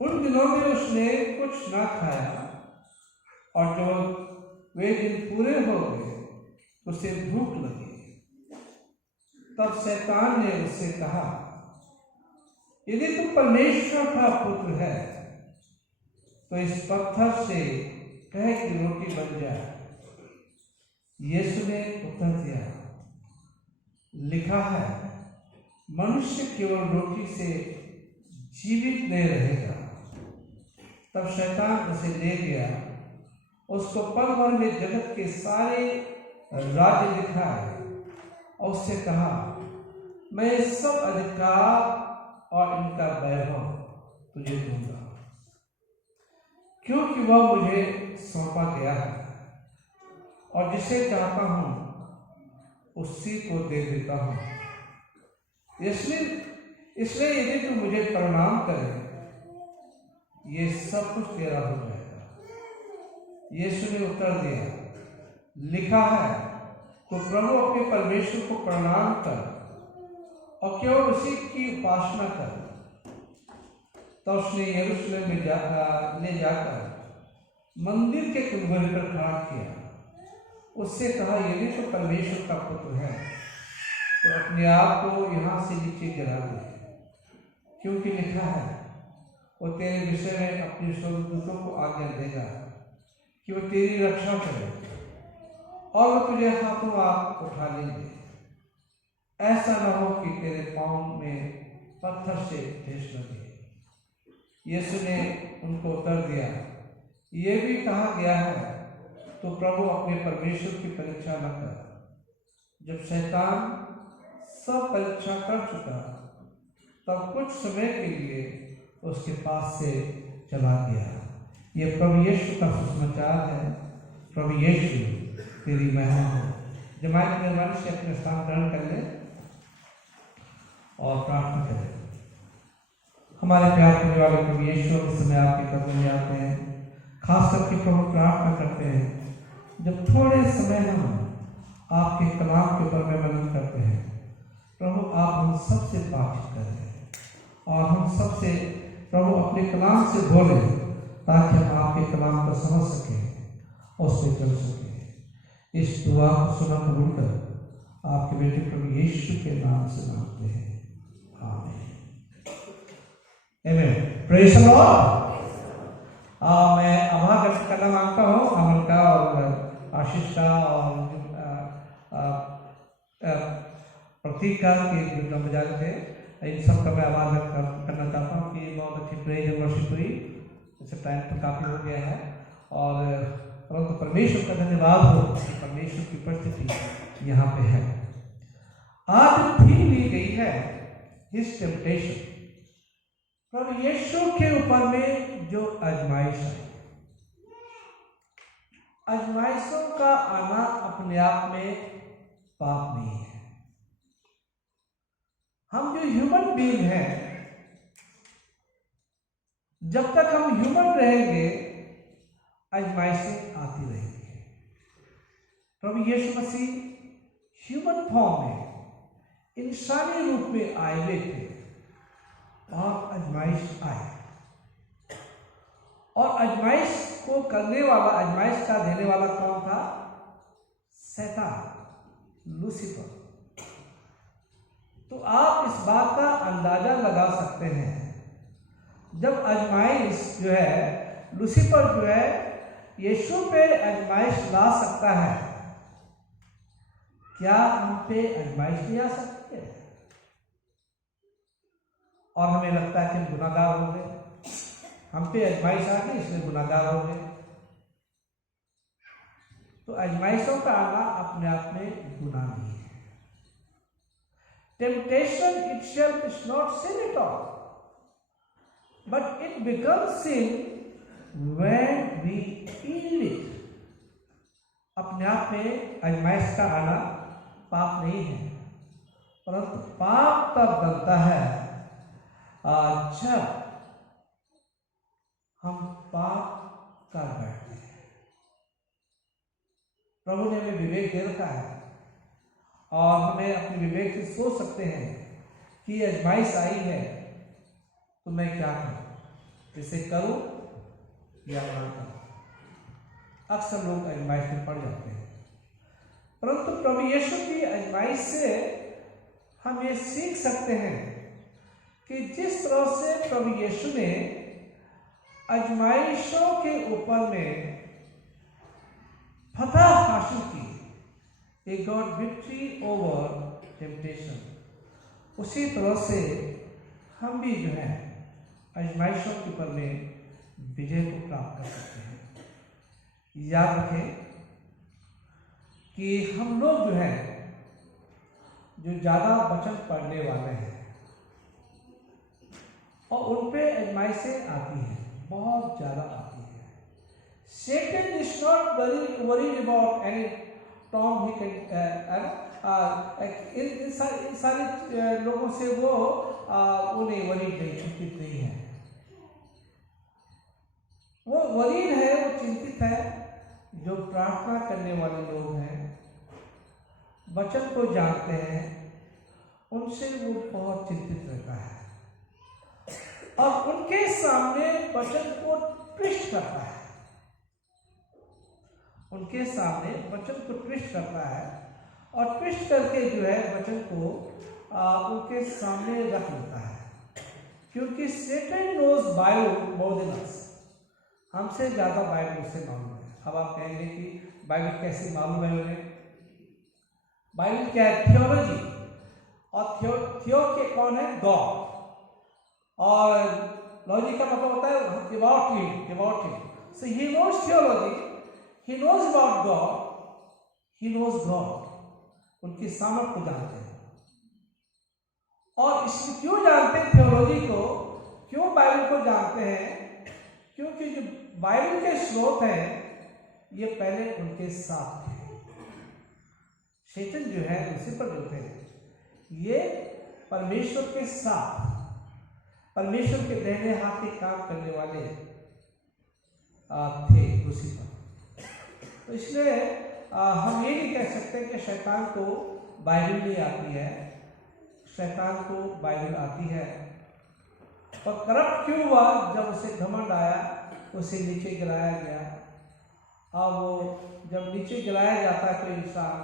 उन दिनों में उसने कुछ ना खाया और जब वे दिन पूरे हो गए उसे भूख लगी। तब शैतान ने उससे कहा, यदि तू परमेश्वर का पुत्र है तो इस पत्थर से कह कि रोटी बन जाए। यीशु ने उत्तर दिया, लिखा है, मनुष्य केवल रोटी से जीवित नहीं रहेगा। तब शैतान उसे ले गया, उसको पल भर में जगत के सारे राज्य दिखाए और उससे कहा, मैं सब अधिकार और इनका वैभव तुझे दूंगा, क्योंकि वह मुझे सौंपा गया है और जिसे चाहता हूं उसी को दे देता हूं। इसलिए यदि तू मुझे प्रणाम करे ये सब कुछ तेरा हो जाएगा। यीशु ने उत्तर दिया, लिखा है, तो प्रभु अपने परमेश्वर को प्रणाम कर और केवल उसी की उपासना कर। तब उसने यरूशलेम में ले जाकर मंदिर के कुंभरे पर खड़ा किया। उससे कहा, यदि तो परमेश्वर का पुत्र है तो अपने आप को यहाँ से नीचे गिरा दे, क्योंकि लिखा है, वो तेरे विषय में अपने स्वर्गदूतों को आज्ञा देगा कि वो तेरी रक्षा करे और वो तुझे हाथों हाथ उठा लेंगे, ऐसा न हो कि तेरे पांव में पत्थर से ठेस लगे। यीशु ने उनको उत्तर दिया, ये भी कहा गया है, तो प्रभु अपने परमेश्वर की परीक्षा न कर। जब शैतान सब परीक्षा कर चुका तब कुछ समय के लिए उसके पास से चला गया। ये प्रभु यीशु का सुसमाचार है। प्रभु यीशु तेरी महिमा हो। जमात मेहरबानी से अपने स्थान ग्रहण कर ले और प्रार्थना करें। हमारे प्यार करने वाले प्रभु यीशु इस समय आपके कदमों में आते हैं। खास करके प्रभु प्रार्थना करते हैं, जब थोड़े समय हम आपके कलाम के ऊपर में मनन करते हैं, प्रभु आप हम सबसे बातचीत करें और हम सबसे प्रभु अपने कलाम से बोलें, ताकि हम आपके कलाम को समझ सकें और उससे चल सकें। इस दुआ को सुना कबूल कर आपके बेटे प्रभु यीशु के नाम से मांगते हैं, आमीन। आमीन। Praise the Lord. मैं आभार व्यक्त करना मांगता हूँ अमन का और आशीष का और प्रतीक का कि जो बजा रहे थे, इन सब का मैं आभार व्यक्त करना चाहता हूँ कि बहुत अच्छी प्रेज और वर्शिप हुई। जैसे टाइम तो काफ़ी हो गया है और परंतु परमेश्वर का धन्यवाद हो कि परमेश्वर की उपस्थिति यहाँ पे है। आज थीम ली गई है हिज टेम्पटेशन, प्रभु यीशु के ऊपर में जो आजमाइश है। आजमाइशों का आना अपने आप में पाप नहीं है। हम जो ह्यूमन बीइंग हैं, जब तक हम ह्यूमन रहेंगे आजमाइशें आती रहेंगी। प्रभु यीशु मसीह ह्यूमन फॉर्म में इंसानी रूप में आए हुए थे और आजमाइश आए और आजमाइश को करने वाला, आजमाइश का देने वाला कौन था? शैतान लूसीफर। तो आप इस बात का अंदाजा लगा सकते हैं, जब आजमाइश जो है लूसीफर जो है यीशु पे आजमाइश ला सकता है, क्या हम पे आजमाइश नहीं आ सकती है? और हमें लगता है कि हम गुनाहगार हो गए, हम पे आजमाइश आ गई इसलिए गुनाहगार हो गए। तो आजमाइशों का आना अपने आप में गुनाह नहीं है। Temptation itself is not sin at all, but it becomes sin when we yield it. अपने आप में आजमाइश का आना पाप नहीं है, परंतु पाप तब बनता है जब हम पाप कर बैठते हैं। प्रभु ने हमें विवेक दे रखा है और हमें अपने विवेक से सोच सकते हैं कि आजमाइश आई है तो मैं क्या करूं, इसे करूं या ना करूं। अक्सर लोग आजमाइश में पड़ जाते हैं, परंतु प्रभु यीशु की आजमाइश से हम ये सीख सकते हैं कि जिस तरह से प्रभु यीशु ने आजमाइशों के ऊपर में फतह हासिल की, he got victory over temptation, उसी तरह से हम भी जो है आजमाइशों के ऊपर में विजय को प्राप्त कर सकते हैं। याद रखें कि हम लोग जो है जो ज़्यादा वचन पढ़ने वाले हैं और उन पे आजमाइशें आती हैं, बहुत ज़्यादा आती है। Satan is not very worried about any storm he can इन सारे लोगों से वो उन्हें वरीड नहीं, चिंतित नहीं है। वो वरीड है, वो चिंतित है जो प्रार्थना करने वाले लोग हैं, वचन को जानते हैं, उनसे वो बहुत चिंतित रहता है और उनके सामने वचन को ट्विस्ट करता है, उनके सामने वचन को ट्विस्ट करता है और ट्विस्ट करके जो है वचन को उनके सामने रख लेता है, क्योंकि Satan knows Bible more than us, हमसे ज़्यादा बाइबल उसे मालूम है। अब आप कहेंगे कि बाइबल कैसे मालूम है उन्हें? बाइबल क्या है? थियोलॉजी, और थियो के कौन है? गॉड, और लॉजी का मतलब होता है about him. So he knows theology, he knows about God, he knows God, उनकी सामर्थ को जानते हैं। और इसलिए क्यों जानते हैं थियोलॉजी को, क्यों बाइबल को जानते हैं? क्योंकि जो बाइबल के स्रोत हैं ये पहले उनके साथ थे। शैतान जो है, लूसीफर जो थे, ये परमेश्वर के साथ, परमेश्वर के दाहिने हाथ के काम करने वाले थे लूसीफर। तो इसलिए हम ये नहीं कह सकते कि शैतान को बाइबल नहीं आती है, शैतान को बाइबल आती है। और करप्ट क्यों हुआ? जब उसे घमंड आया, उसे नीचे गिराया गया। अब वो जब नीचे गिराया जाता है कोई इंसान,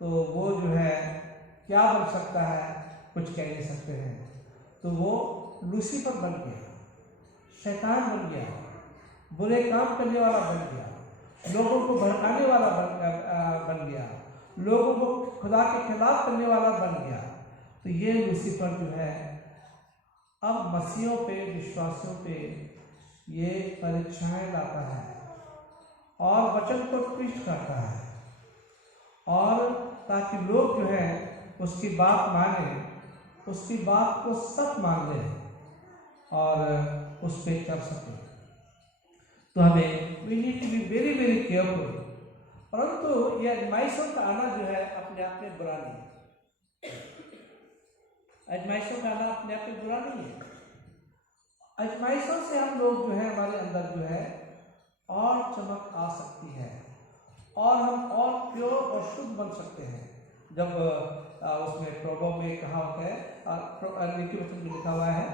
तो वो जो है क्या बन सकता है? कुछ कह नहीं सकते हैं। तो वो लूसीफर बन गया, शैतान बन गया, बुरे काम करने वाला बन गया, लोगों को भड़काने वाला बन गया, लोगों को खुदा के खिलाफ करने वाला बन गया। तो ये लूसीफर जो है अब मसीहों पे, विश्वासियों पे ये परीक्षाएं लाता है और वचन को ट्विस्ट करता है, और ताकि लोग जो है उसकी बात माने, उसकी बात को सच मान लें और उस पर चल सके। तो हमें we need to be very very careful. परंतु यह आजमाइशों का आना जो है अपने आप में बुरा नहीं है, आजमाइशों का आना अपने आप में बुरा नहीं है। आजमाइशों से हम लोग जो है, हमारे अंदर जो है और चमक आ सकती है और हम और प्योर और शुद्ध बन सकते हैं। जब उसमें प्रभु में कहा होता है, नीति वचन में लिखा हुआ है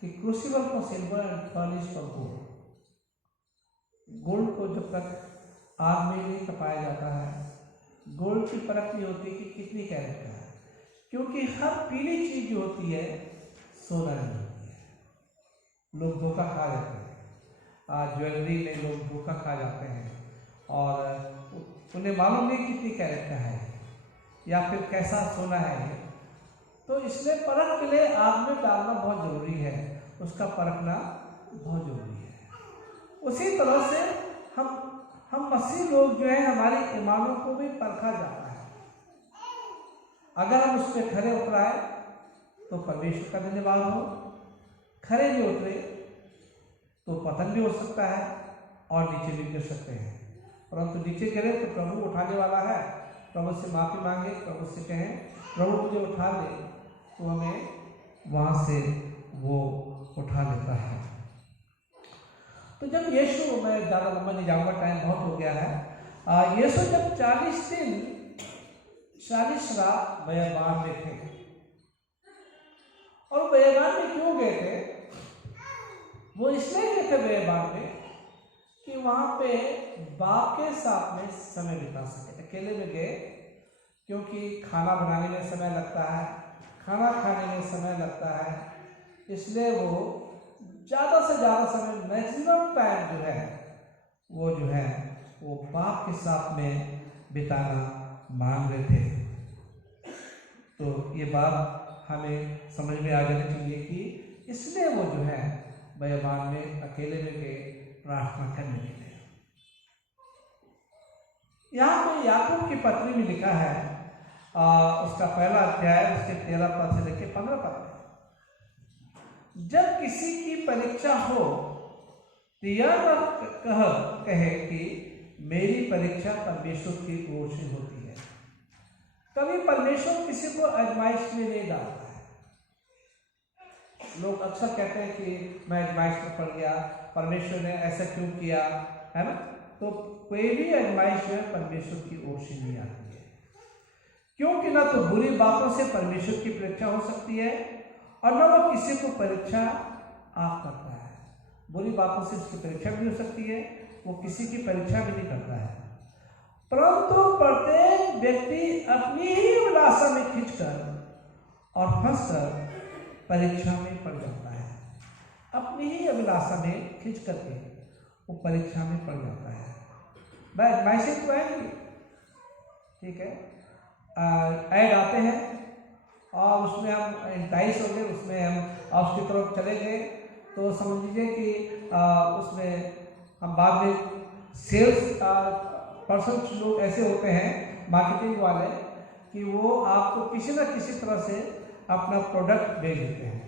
कि crucible for silver and furnish for gold. Gold को जब तक आग में नहीं तपाया जाता है, गोल्ड की परख नहीं होती कि कितनी कैरेट का है, क्योंकि हर पीली चीज जो होती है सोना नहीं होती है। लोग धोखा खा जाते हैं, ज्वेलरी में लोग धोखा खा जाते हैं और उन्हें मालूम नहीं कितनी कैरेट का है या फिर कैसा सोना है ये। तो इसलिए परख के लिए आग में डालना बहुत जरूरी है, उसका परखना बहुत जरूरी है। उसी तरह से हम मसीह लोग जो है हमारी ईमानों को भी परखा जाता है। अगर हम उस पर खरे उतराए तो परमेश्वर का धन्यवाद हो, खरे नहीं उतरे तो पतन भी हो सकता है और नीचे भी गिर सकते हैं। परंतु नीचे गिरे तो प्रभु उठाने वाला है, प्रभु से माफी मांगे, प्रभु से कहें प्रभु मुझे उठा ले, तो हमें वहां से वो उठा लेता है। तो जब यीशु, मैं ज़्यादा लंबा नहीं जाऊंगा, टाइम बहुत हो गया है। यीशु जब 40 दिन 40 रात बयाबान में थे, और बयाबान में क्यों गए थे? वो इसलिए गए थे बयाबान में कि वहां पे बाप के साथ में समय बिता सके। अकेले में गए क्योंकि खाना बनाने में समय लगता है, खाना खाने में समय लगता है, इसलिए वो ज़्यादा से ज़्यादा समय, मैक्सिमम टाइम जो है वो बाप के साथ में बिताना मांग रहे थे। तो ये बात हमें समझ में आ जानी चाहिए कि इसलिए वो जो है बयाबान में अकेले में गए प्रार्थना करने के लिए। यहाँ पे याकूब की पत्री में लिखा है, उसका पहला अध्याय, उसके 13 पद से लेकर 15 पद में, जब किसी की परीक्षा हो तो यह न कहे कि मेरी परीक्षा परमेश्वर की ओर से होती है। कभी परमेश्वर किसी को आजमाइश में नहीं डालता है। लोग अक्सर कहते हैं कि मैं आजमाइश में पड़ गया, परमेश्वर ने ऐसा क्यों किया, है ना? तो कोई भी आजमाइश जो है परमेश्वर की ओर से नहीं आती है, क्योंकि ना तो बुरी बातों से परमेश्वर की परीक्षा हो सकती है और न वो किसी को परीक्षा आप करता है। बुरी बातों से उसकी परीक्षा भी हो सकती है, वो किसी की परीक्षा भी नहीं करता है, परंतु प्रत्येक व्यक्ति अपनी ही अभिलाषा में खिंचकर और फंसकर परीक्षा में पड़ जाता है। अपनी ही अभिलाषा में खिंच करके वो परीक्षा में पड़ जाता है। मैसेज तो आएंगे, ठीक है, ऐड आते हैं और उसमें हम इंटाइस हो गए, उसमें हम उसकी तरफ चले गए, तो समझ लीजिए कि उसमें हम बाद में सेल्स पर्सन लोग ऐसे होते हैं, मार्केटिंग वाले, कि वो आपको किसी न किसी तरह से अपना प्रोडक्ट बेच देते हैं।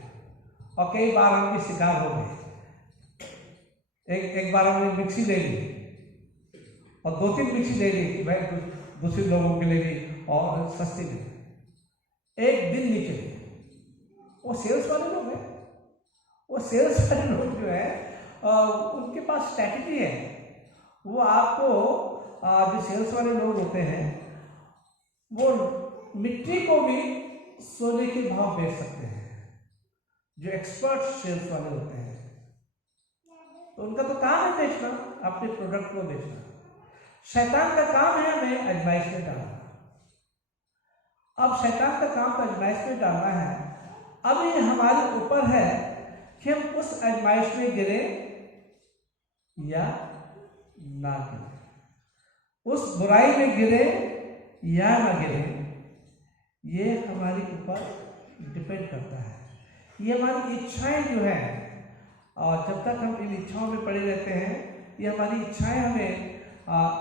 और कई बार हम भी शिकार हो गए। एक बार हमने मिक्सी ले ली और 2-3 मिक्सी ले ली, भाई दूसरे लोगों के लिए भी, और सस्ती भी। एक दिन नीचे वो सेल्स वाले लोग हैं, वो सेल्स वाले लोग जो है उनके पास स्ट्रैटेजी है। वो आपको जो सेल्स वाले लोग होते हैं वो मिट्टी को भी सोने के भाव बेच सकते हैं। जो एक्सपर्ट सेल्स वाले होते हैं तो उनका तो काम है बेचना, अपने प्रोडक्ट को बेचना। शैतान का काम है हमें आजमाइश में डालना। अब शैतान का काम तो आजमाइश में डालना है। अब ये हमारे ऊपर है कि हम उस आजमाइश में गिरे या ना गिरे, उस बुराई में गिरे या ना गिरे, ये हमारे ऊपर डिपेंड करता है। ये हमारी इच्छाएं जो है, और जब तक हम इन इच्छाओं में पड़े रहते हैं, ये हमारी इच्छाएं हमें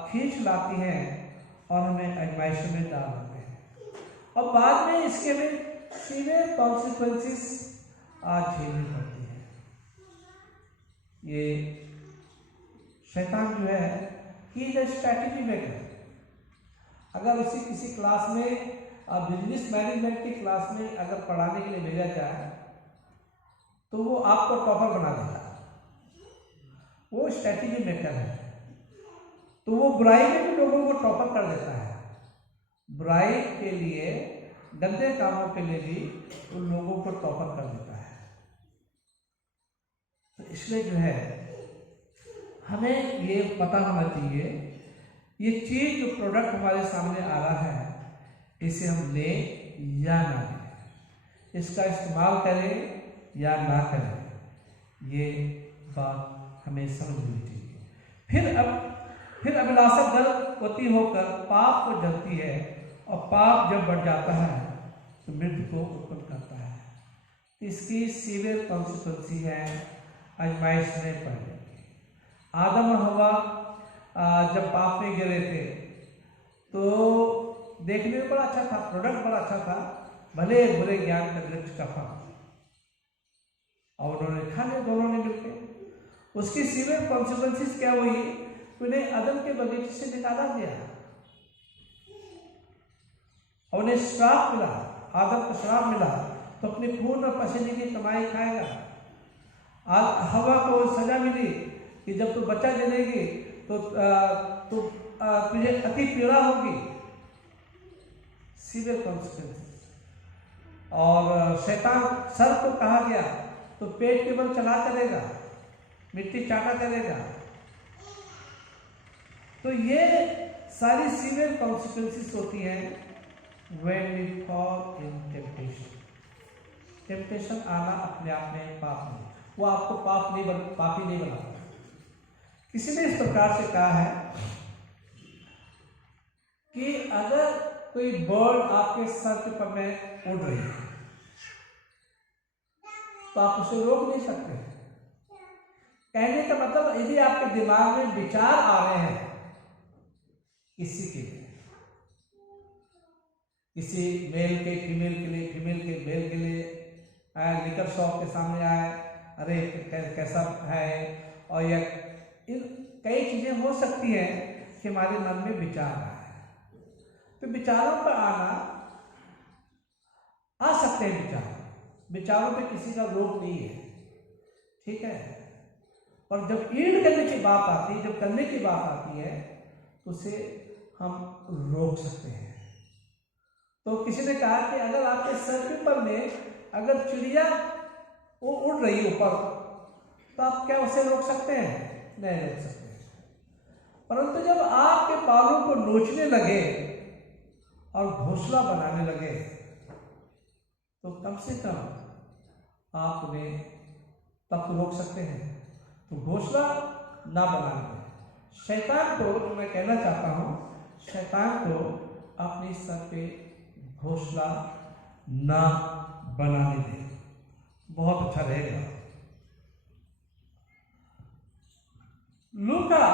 खींच लाती हैं और हमें आजमाइशों में डाल देते हैं, और बाद में इसके में सीधे कॉन्सिक्वेंसेस झेलनी पड़ती है। ये शैतान जो है he is a strategy maker. अगर उसी किसी क्लास में, बिजनेस मैनेजमेंट की क्लास में अगर पढ़ाने के लिए भेजा जाए तो वो आपको टॉपर बना देगा। वो स्ट्रैटेजी मेकर है, तो वो बुराई में भी लोगों को टॉपर कर देता है। बुराई के लिए, गंदे कामों के लिए भी उन लोगों को टॉपर कर देता है। तो इसलिए जो है हमें ये पता होना चाहिए ये चीज जो प्रोडक्ट हमारे सामने आ रहा है, इसे हम लें या ना लें, इसका इस्तेमाल करें या ना करें, ये बात हमें समझनी चाहिए। फिर अभिलाषा गर्भवती होकर पाप को जलती है, और पाप जब बढ़ जाता है तो मृत्यु को उत्पन्न करता है। इसकी सीवियर कॉन्सिक्वेंसी है आजमाइश में पड़ने की। आदम और हवा जब पाप में गिरे थे तो देखने में बड़ा अच्छा था, प्रोडक्ट बड़ा अच्छा था, भले बुरे ज्ञान का वृक्ष का फल, और उन्होंने खा लिया दोनों ने मिलकर। उसकी सीवियर कॉन्सिक्वेंसेस क्या हुई? उन्हें अदम के बगीचे से निकाला गया और उन्हें श्राप मिला, आदम को श्राप मिला, तो अपने खून और पसीने की कमाई खाएगा। हवा को सजा मिली कि जब तू बच्चा जनेगी तो तुझे अति पीड़ा होगी, सीवियर कॉन्सिक्वेंसेस। और शैतान सर को कहा गया तो पेट के बल चला करेगा, मिट्टी चाटा करेगा। तो ये सारी सीवियर कॉन्सिक्वेंसेस होती हैं when we fall in temptation। Temptation आना अपने आप में पाप नहीं, वो आपको पापी नहीं बनाता। किसी ने इस प्रकार से कहा है कि अगर कोई बर्ड आपके सर के पर में उड़ रही है तो आप उसे रोक नहीं सकते। कहने का मतलब, यदि आपके दिमाग में विचार आ रहे हैं किसी के लिए, किसी मेल के फीमेल के लिए, फीमेल के मेल के लिए, लिकर शॉप के सामने आए, अरे कैसा है, और या कई चीजें हो सकती हैं कि हमारे मन में विचार आए। तो विचारों पर आ सकते हैं विचारों पे किसी का रोक नहीं है, ठीक है। और जब ईड करने की बात आती है, जब करने की बात आती है, तो उसे हम रोक सकते हैं। तो किसी ने कहा कि अगर आपके सर के ऊपर में अगर चिड़िया वो उड़ रही ऊपर, तो आप क्या उसे रोक सकते हैं? नहीं रोक सकते। परंतु जब आपके बालों को नोचने लगे और घोंसला बनाने लगे, तो कम से कम आप उन्हें तब तो रोक सकते हैं। तो घोंसला ना बनाने दें। शैतान को, जो मैं कहना चाहता हूं, शैतान को अपने सर पे घोंसला ना बनाने दें, बहुत अच्छा रहेगा। लूका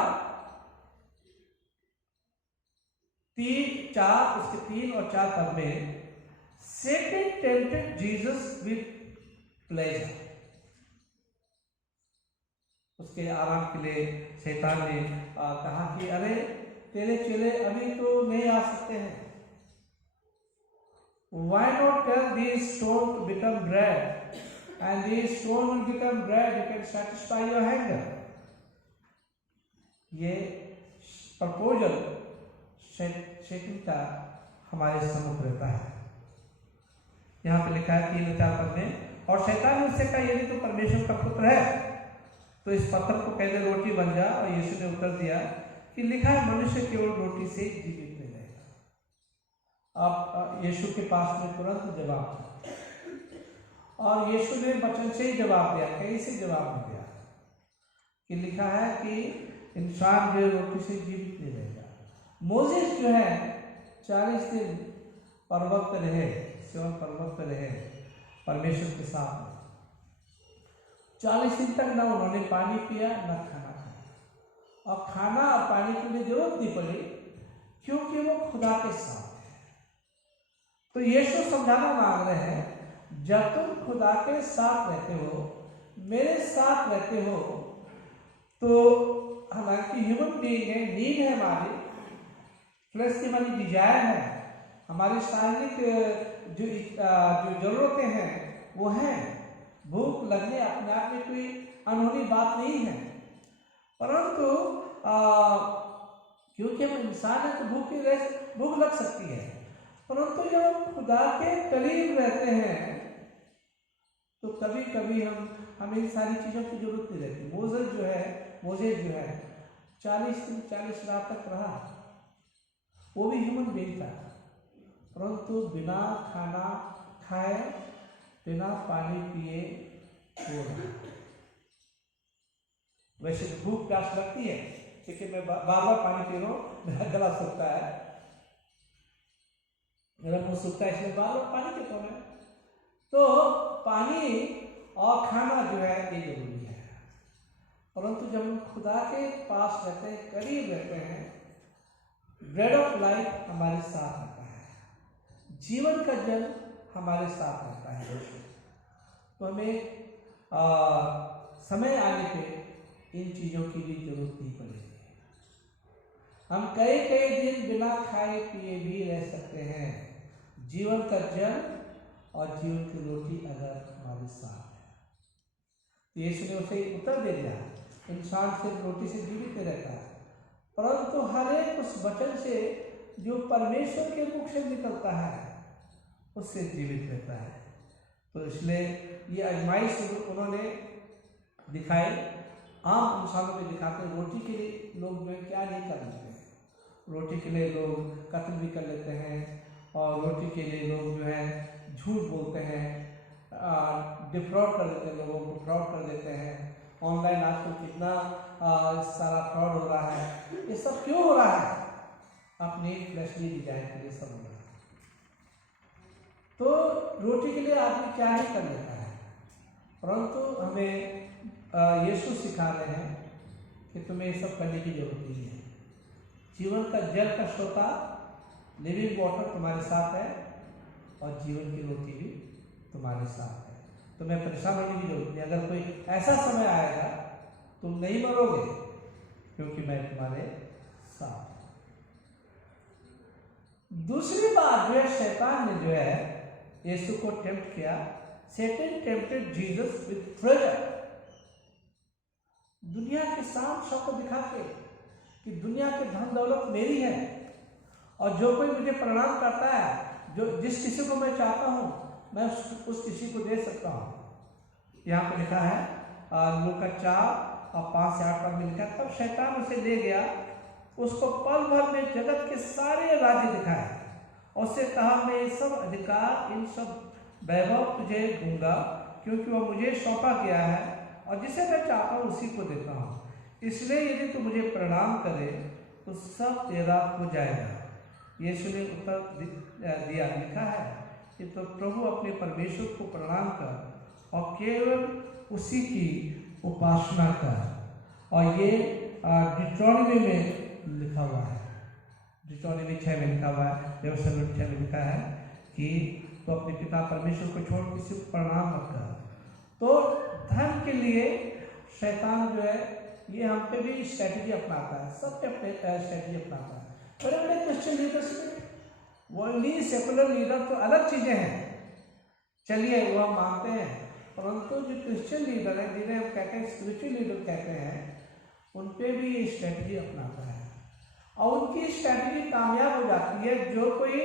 3:4, उसके 3 और 4 पद में, Satan tempted Jesus with pleasure। उसके आराम के लिए शैतान ने कहा कि अरे तेरे चेले अभी तो नहीं आ सकते हैं, why not tell these stones to become bread, and these stones will become bread, you can satisfy your hunger। ये प्रपोजल शैतान का हमारे सम्मुख रहता है। यहाँ पे लिखा है 3-4 पद में, और शैतान ने उससे कहा, यदि तो परमेश्वर का पुत्र है तो इस पत्थर को कहते रोटी बन जा। और यीशु ने उत्तर दिया कि लिखा है, मनुष्य केवल रोटी से जीवित नहीं रहेगा। अब यीशु के पास में तुरंत जवाब था, और यीशु ने वचन से ही जवाब दिया, कहीं से जवाब नहीं दिया कि लिखा है कि इंसान जो रोटी से जीवित नहीं रहेगा। मोसेस जो है 40 दिन पर्वत पर रहे, सिय्योन पर्वत पर रहे परमेश्वर के साथ में। 40 दिन तक ना उन्होंने पानी पिया, ना खाना खाया, और खाना और पानी की उन्हें जरूरत नहीं पड़ी, क्योंकि वो खुदा के साथ है। तो यीशु समझाना मांग रहे हैं, जब तुम खुदा के साथ रहते हो, मेरे साथ रहते हो, तो हालांकि ह्यूमन बीइंग है, नीड है हमारी, फ्लेश की हमारी डिजायर है, हमारी शारीरिक जो जरूरतें हैं वो हैं। भूख लगने अपने आप में कोई अनहोनी बात नहीं है, परंतु क्योंकि हम इंसान है तो भूख लग सकती है। परंतु जब हम खुदा के करीब रहते हैं तो कभी कभी हमें इन सारी चीज़ों की जरूरत नहीं रहती। मोसेस जो है 40 दिन 40 रात तक रहा, वो भी ह्यूमन बीइंग था, परंतु बिना खाना खाए, बिना पानी पिए हो रहा। वैसे तो भूख प्यास लगती है, क्योंकि मैं बार बार पानी पी रहा हूँ, मेरा गला सूखता है, मेरा मुंह सूखता है, इसलिए बार बार पानी पीता हूँ मैं। तो पानी और खाना जो है ये जरूरी है। परंतु जब हम खुदा के पास रहते हैं, करीब रहते हैं, ब्रेड ऑफ लाइफ हमारे साथ रहता है, जीवन का जल हमारे साथ रहता है। तो हमें समय आने पे इन चीज़ों की भी जरूरत नहीं पड़ेगी। हम कई कई दिन बिना खाए पिए भी रह सकते हैं। जीवन का जल और जीवन की रोटी अगर हमारे साथ है, तो यीशु ने उसे उत्तर दे दिया, इंसान सिर्फ रोटी से जीवित नहीं रहता है, परंतु हर एक उस वचन से जो परमेश्वर के मुख से निकलता है उससे जीवित रहता है। तो इसलिए ये आजमाइश उन्होंने दिखाई, आम इंसानों में दिखाते हैं। रोटी के लिए लोग जो है क्या नहीं कर लेते हैं, रोटी के लिए लोग कत्ल भी कर लेते हैं, और रोटी के लिए लोग जो है झूठ बोलते हैं, डिफ्रॉड कर देते हैं, लोगों को फ्रॉड कर देते हैं। ऑनलाइन आजकल कितना सारा फ्रॉड हो रहा है। ये सब क्यों हो रहा है? अपनी फ्लैशली डिजाइन के लिए सब हो रहा है। तो रोटी के लिए आदमी क्या ही कर लेता है, परंतु हमें यीशु सिखा रहे हैं कि तुम्हें ये सब करने की जरूरत नहीं है। जीवन का जल का श्रोता लिविंग वाटर तुम्हारे साथ है, और जीवन की रोटी भी तुम्हारे साथ है। तुम्हें परेशान होने की जरूरत नहीं। अगर कोई ऐसा समय आएगा तुम नहीं मरोगे, क्योंकि मैं तुम्हारे साथ हूं। दूसरी बात जो है, शैतान ने जो है यीशु को टेम्प्ट किया। Satan tempted Jesus with treasure, दुनिया के साथ सबको दिखा के कि दुनिया के धन दौलत मेरी है, और जो कोई मुझे प्रणाम करता है, जो जिस किसी को मैं चाहता हूं मैं उस किसी को दे सकता हूं। यहाँ पे लिखा है लूका 4 और 5 से 8 पद में लिखा, तब शैतान उसे ले गया, उसको पल भर में जगत के सारे राज्य दिखाए, और उससे कहा, मैं ये सब अधिकार, इन सब वैभव तुझे दूंगा, क्योंकि वह मुझे सौंपा गया है, और जिसे मैं चाहता हूँ उसी को देता हूँ। इसलिए यदि तू मुझे प्रणाम करे तो सब तेरा हो जाएगा। यीशु ने उत्तर दिया, लिखा है कि तो प्रभु अपने परमेश्वर को प्रणाम कर और केवल उसी की उपासना कर। और ये डिट्रॉनमी में लिखा हुआ है, डिट्रॉनमी 6 में लिखा हुआ है, व्यवस्था 6 में लिखा है कि तो अपने पिता परमेश्वर को छोड़ किसी को प्रणाम मत कर। तो धन के लिए शैतान जो है ये हम पे भी स्ट्रैटेजी अपनाता है, सब पे अपने स्ट्रैटेजी अपनाता है। बड़े बड़े क्रिश्चियन लीडर्स में वर्ल्डली सेकुलर लीडर तो अलग चीजें हैं, चलिए वो हम मानते हैं, परंतु जो क्रिश्चियन लीडर है, जिन्हें हम कहते हैं स्पिरिचुअल लीडर कहते हैं, उन पे भी ये स्ट्रैटेजी अपनाता है, और उनकी स्ट्रैटेजी कामयाब हो जाती है। जो कोई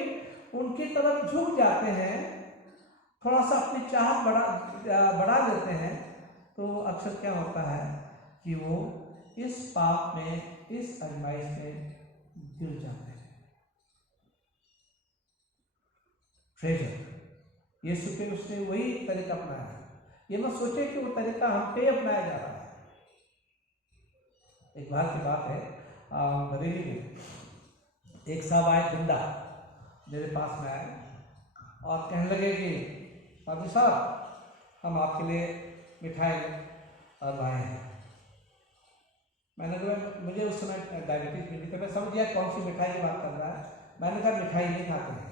उनकी तरफ झुक जाते हैं, थोड़ा सा अपनी चाहत बढ़ा देते हैं, तो अक्सर क्या होता है कि वो इस पाप में, इस आजमाइश में गिर जाते हैं। ट्रेजर यीशु पे उसने वही तरीका अपनाया। ये मत सोचे कि वो तरीका हम पे अपनाया जा रहा है। एक बार की बात है, बरेली में एक साहब आए, गुंडा मेरे पास में आए और कहने लगे कि पादरी साहब हम आपके लिए मिठाई लाए हैं। मैंने कहा, मुझे उस समय डायबिटीज मिली, तो मैं समझ गया कौन सी मिठाई की बात कर रहा है। मैंने कहा मिठाई नहीं खाते हैं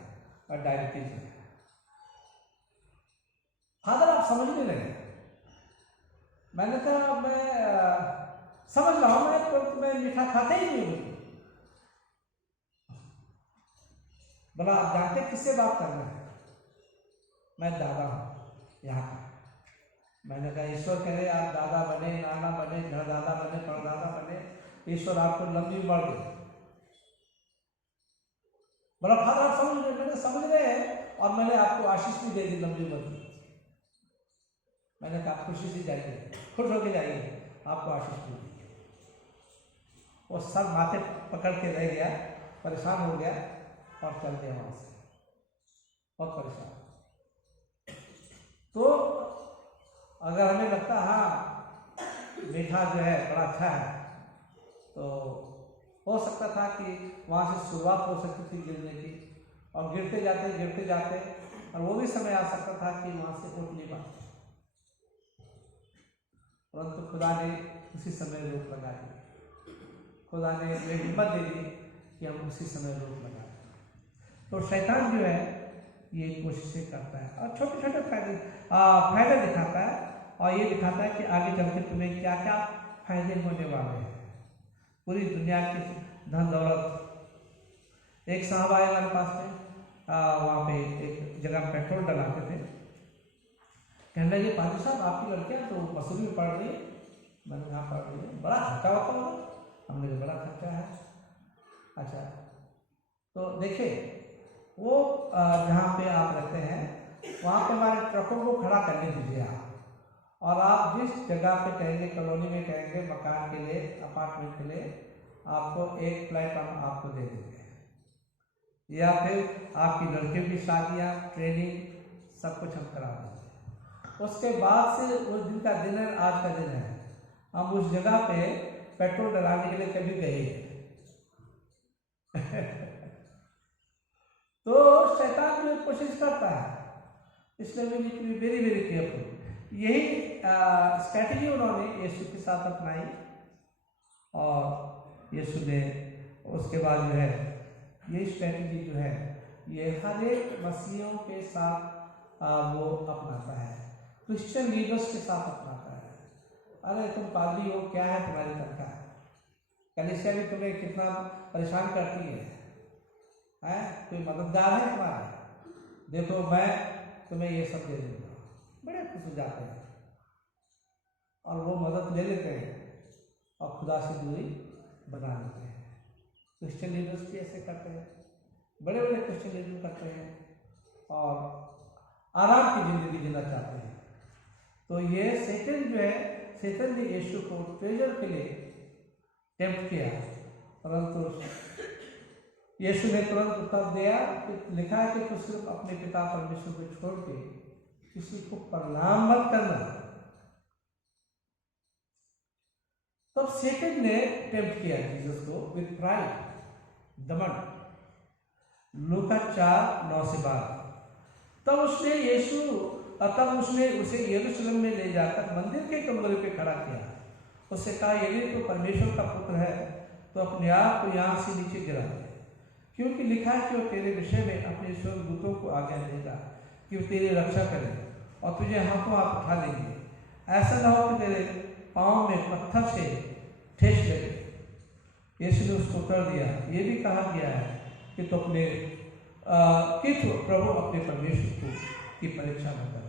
और डायबिटीज है। फादर आप समझ नहीं रहे। मैंने कहा मैं समझ रहा हूँ, मैं मीठा खाता ही नहीं हूँ। बोला आप जानते किससे बात कर रहे हैं? मैं दादा हूँ यहाँ का। मैंने कहा ईश्वर करे आप दादा बने, नाना बने, दादा बने, परदादा बने, ईश्वर आपको लंबी उम्र दे। बोला फादर आप समझ रहे? मैंने समझ रहे हैं, और मैंने आपको आशीष भी दे दी लंबी उम्र की। मैंने कहा खुशी से जाइए, खुश होकर जाइए, आपको आशीष भी दी। वो सब माथे पकड़ के रह गया परेशान हो गया और चल गया वहां से, बहुत परेशान। तो अगर हमें लगता हाँ मीठा जो है बड़ा अच्छा है, तो हो सकता था कि वहाँ से शुरुआत हो सकती थी गिरने की, और गिरते जाते और वो भी समय आ सकता था कि वहाँ से उठ नहीं पाते, परंतु खुदा ने उसी समय रोक लगा दी। खुदा ने हिम्मत दे दी कि हम उसी समय रोक लगा दें। तो शैतान जो है ये कोशिशें करता है और छोटे छोटे फायदे दिखाता है, और ये दिखाता है कि आगे चल के तुम्हें क्या क्या फायदे होने वाले हैं। पूरी दुनिया की धन दौलत। एक साहब आए हमारे पास में, वहाँ पे एक जगह पेट्रोल डलाते थे, कहने लगे पाजी साहब आपकी लड़कियाँ तो मसूरी में पढ़ रही है। मैंने कहा पढ़ रही है, बड़ा खर्चा होता होगा। हमने कहा बड़ा खर्चा है। अच्छा, तो देखिए वो जहाँ पे आप रहते हैं वहाँ पे हमारे ट्रकों को खड़ा करने दीजिए आप, और आप जिस जगह पे कहेंगे, कॉलोनी में कहेंगे, मकान के लिए, अपार्टमेंट के लिए, आपको एक फ्लैट हम आपको दे देंगे, या फिर आपकी लड़कियों की शादियाँ, ट्रेनिंग, सब कुछ हम करा देंगे। उसके बाद से उस दिन का दिन है, आज का दिन है, हम उस जगह पे पेट्रोल डलाने के लिए कभी गए तो शैतान जो कोशिश करता है, इसलिए we need to be very very careful. यही स्ट्रैटेजी उन्होंने यीशु के साथ अपनाई, और यीशु ने उसके बाद जो है ये स्ट्रैटेजी जो है ये हर एक मसीहियों के साथ वो अपनाता है, क्रिश्चियन लीडर्स के साथ अपनाता है। अरे तुम पादरी हो, क्या है तुम्हारी तनख्वाह? कलीसिया भी तुम्हें कितना परेशान करती है, कोई मददगार है तुम्हारा? देखो मैं तुम्हें ये सब दे दूंगा। बड़े खुश हो जाते हैं और वो मदद ले लेते हैं और खुदा से दूरी बना लेते हैं। क्रिश्चियन लीडर्स भी ऐसे करते हैं, बड़े बड़े क्रिश्चियन लीडर करते हैं और आराम की जिंदगी जीना चाहते हैं। तो ये सैतान जो है, सैतान ने यीशु को ट्रेजर के लिए टेम्प्ट किया, परंतु यीशु ने तुरंत उत्तर दिया कि लिखा है कि तू सिर्फ अपने पिता परमेश्वर को छोड़ के किसी को प्रणाम मत करना। तब सैतान ने टेम्प्ट किया जीसस को विद प्राइड, दमन। लूका 4:9-12। तब उसने उसे यरूशलेम में ले जाकर मंदिर के कमरे पे खड़ा किया। उससे कहा, यदि तू परमेश्वर का पुत्र है तो अपने आप को यहाँ से नीचे गिरा दे, क्योंकि लिखा है कि वो तेरे विषय में अपने स्वर्गदूतों को आज्ञा देगा कि वो तेरी रक्षा करें और तुझे हाथों हाथ उठा लेंगे, ऐसा न हो कि तेरे पाँव में पत्थर से ठेस लगे। यीशु ने उसको उत्तर दिया, ये भी कहा गया है कि तो प्रभु अपने परमेश्वर की परीक्षा न कर।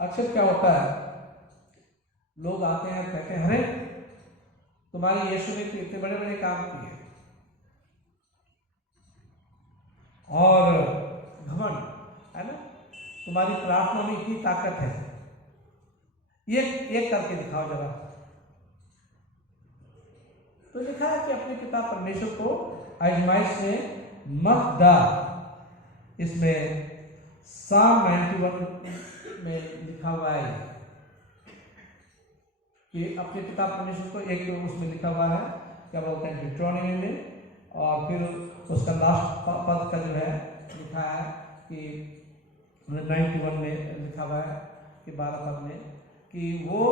अक्सर क्या होता है, लोग आते हैं कहते हैं, अरे तुम्हारे यीशु ने इतने बड़े बड़े काम किए, और घमंड है ना, तुम्हारी प्रार्थना में इतनी ताकत है, ये करके दिखाओ जरा। तो लिखा है कि अपने पिता परमेश्वर को आजमाइश में मत डाल। इसमें साम 91 में लिखा हुआ है कि अपने पिता परमेश्वर को, एक तो उसमें लिखा हुआ है क्या बोलते हैं डिट्रोनॉमी में, और फिर उसका लास्ट पद का जो है लिखा है कि 91 में लिखा हुआ है कि 12 पद में कि वो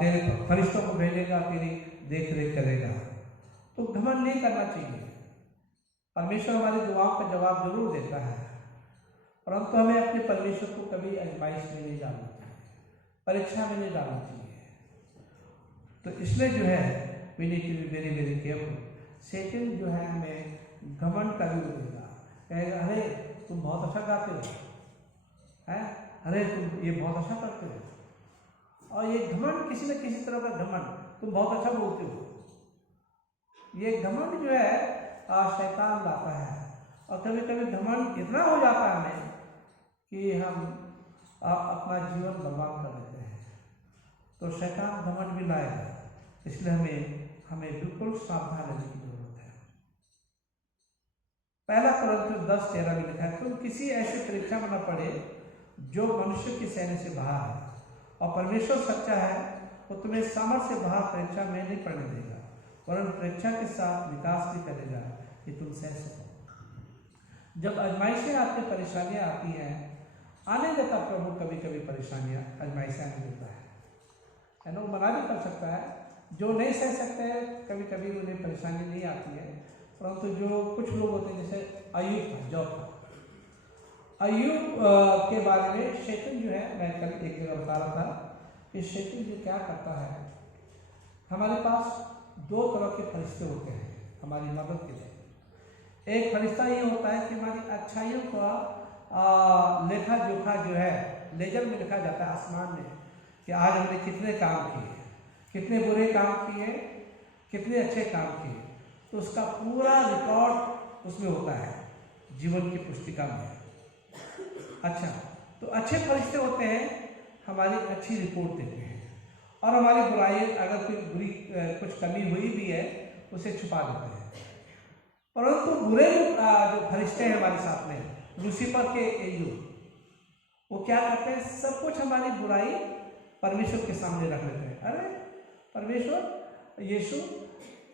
तेरे फरिश्तों को भेजेगा, तेरी देख रेख करेगा। तो घमंड नहीं करना चाहिए। परमेश्वर हमारी दुआओं का जवाब जरूर देता है, परंतु हमें अपने परमेश्वर को कभी आजमाइश में नहीं डालना चाहिए, परीक्षा में नहीं डालना चाहिए। तो इसलिए जो है we need to be very very careful. सैतान जो है हमें घमंड का भी देगा, कहेगा अरे तुम बहुत अच्छा गाते हो, है, अरे तुम ये बहुत अच्छा करते हो, और ये घमंड किसी न किसी तरह का घमंड, तुम बहुत अच्छा बोलते हो। ये घमंड जो है शैतान लाता है, और कभी कभी घमंड इतना हो जाता है हमें कि हम अपना जीवन बर्बाद कर देते हैं। तो शैतान घमंड भी लाएगा, इसलिए हमें बिल्कुल सावधान रहने की जरूरत है। पहला कुरिन्थियों 10:13 में लिखा है, तुम किसी ऐसी परीक्षा में न पड़े जो मनुष्य की सहने से बाहर है, और परमेश्वर सच्चा है, वो तुम्हें सामर्थ्य से बाहर परीक्षा में नहीं पड़ने देगा, वरन परीक्षा के साथ विकास भी करेगा कि तुम सह सको। जब आजमाइशें आती, परेशानियां आती हैं, आने देता प्रभु कभी कभी परेशानियां, आजमाइशें आने देता है ना। वो मना भी कर सकता है, जो नहीं सह सकते हैं कभी कभी उन्हें परेशानी नहीं आती है, परंतु जो कुछ लोग होते हैं, जैसे अय्यूब था, जॉब था। अय्यूब के बारे में शैतान जो है, मैं कल एक जगह बता रहा था कि शैतान जो क्या करता है, हमारे पास दो तरह के फरिश्ते होते हैं हमारी मदद के लिए। एक फरिश्ता ये होता है कि हमारी अच्छाइयों का लेखा जोखा जो है लेजर में लिखा जाता है आसमान में, कि आज हमने कितने काम किए, कितने बुरे काम किए, कितने अच्छे काम किए, तो उसका पूरा रिकॉर्ड उसमें होता है जीवन की पुस्तिका में। अच्छा, तो अच्छे फरिश्ते होते हैं, हमारी अच्छी रिपोर्ट देते हैं, और हमारी बुराई, अगर कोई बुरी कुछ कमी हुई भी है, उसे छुपा देते हैं। परंतु बुरे जो फरिश्ते हैं हमारे साथ में, लूसीफर के एलियू, वो क्या करते हैं, सब कुछ हमारी बुराई परमेश्वर के सामने रख लेते हैं। अरे परमेश्वर, यीशु,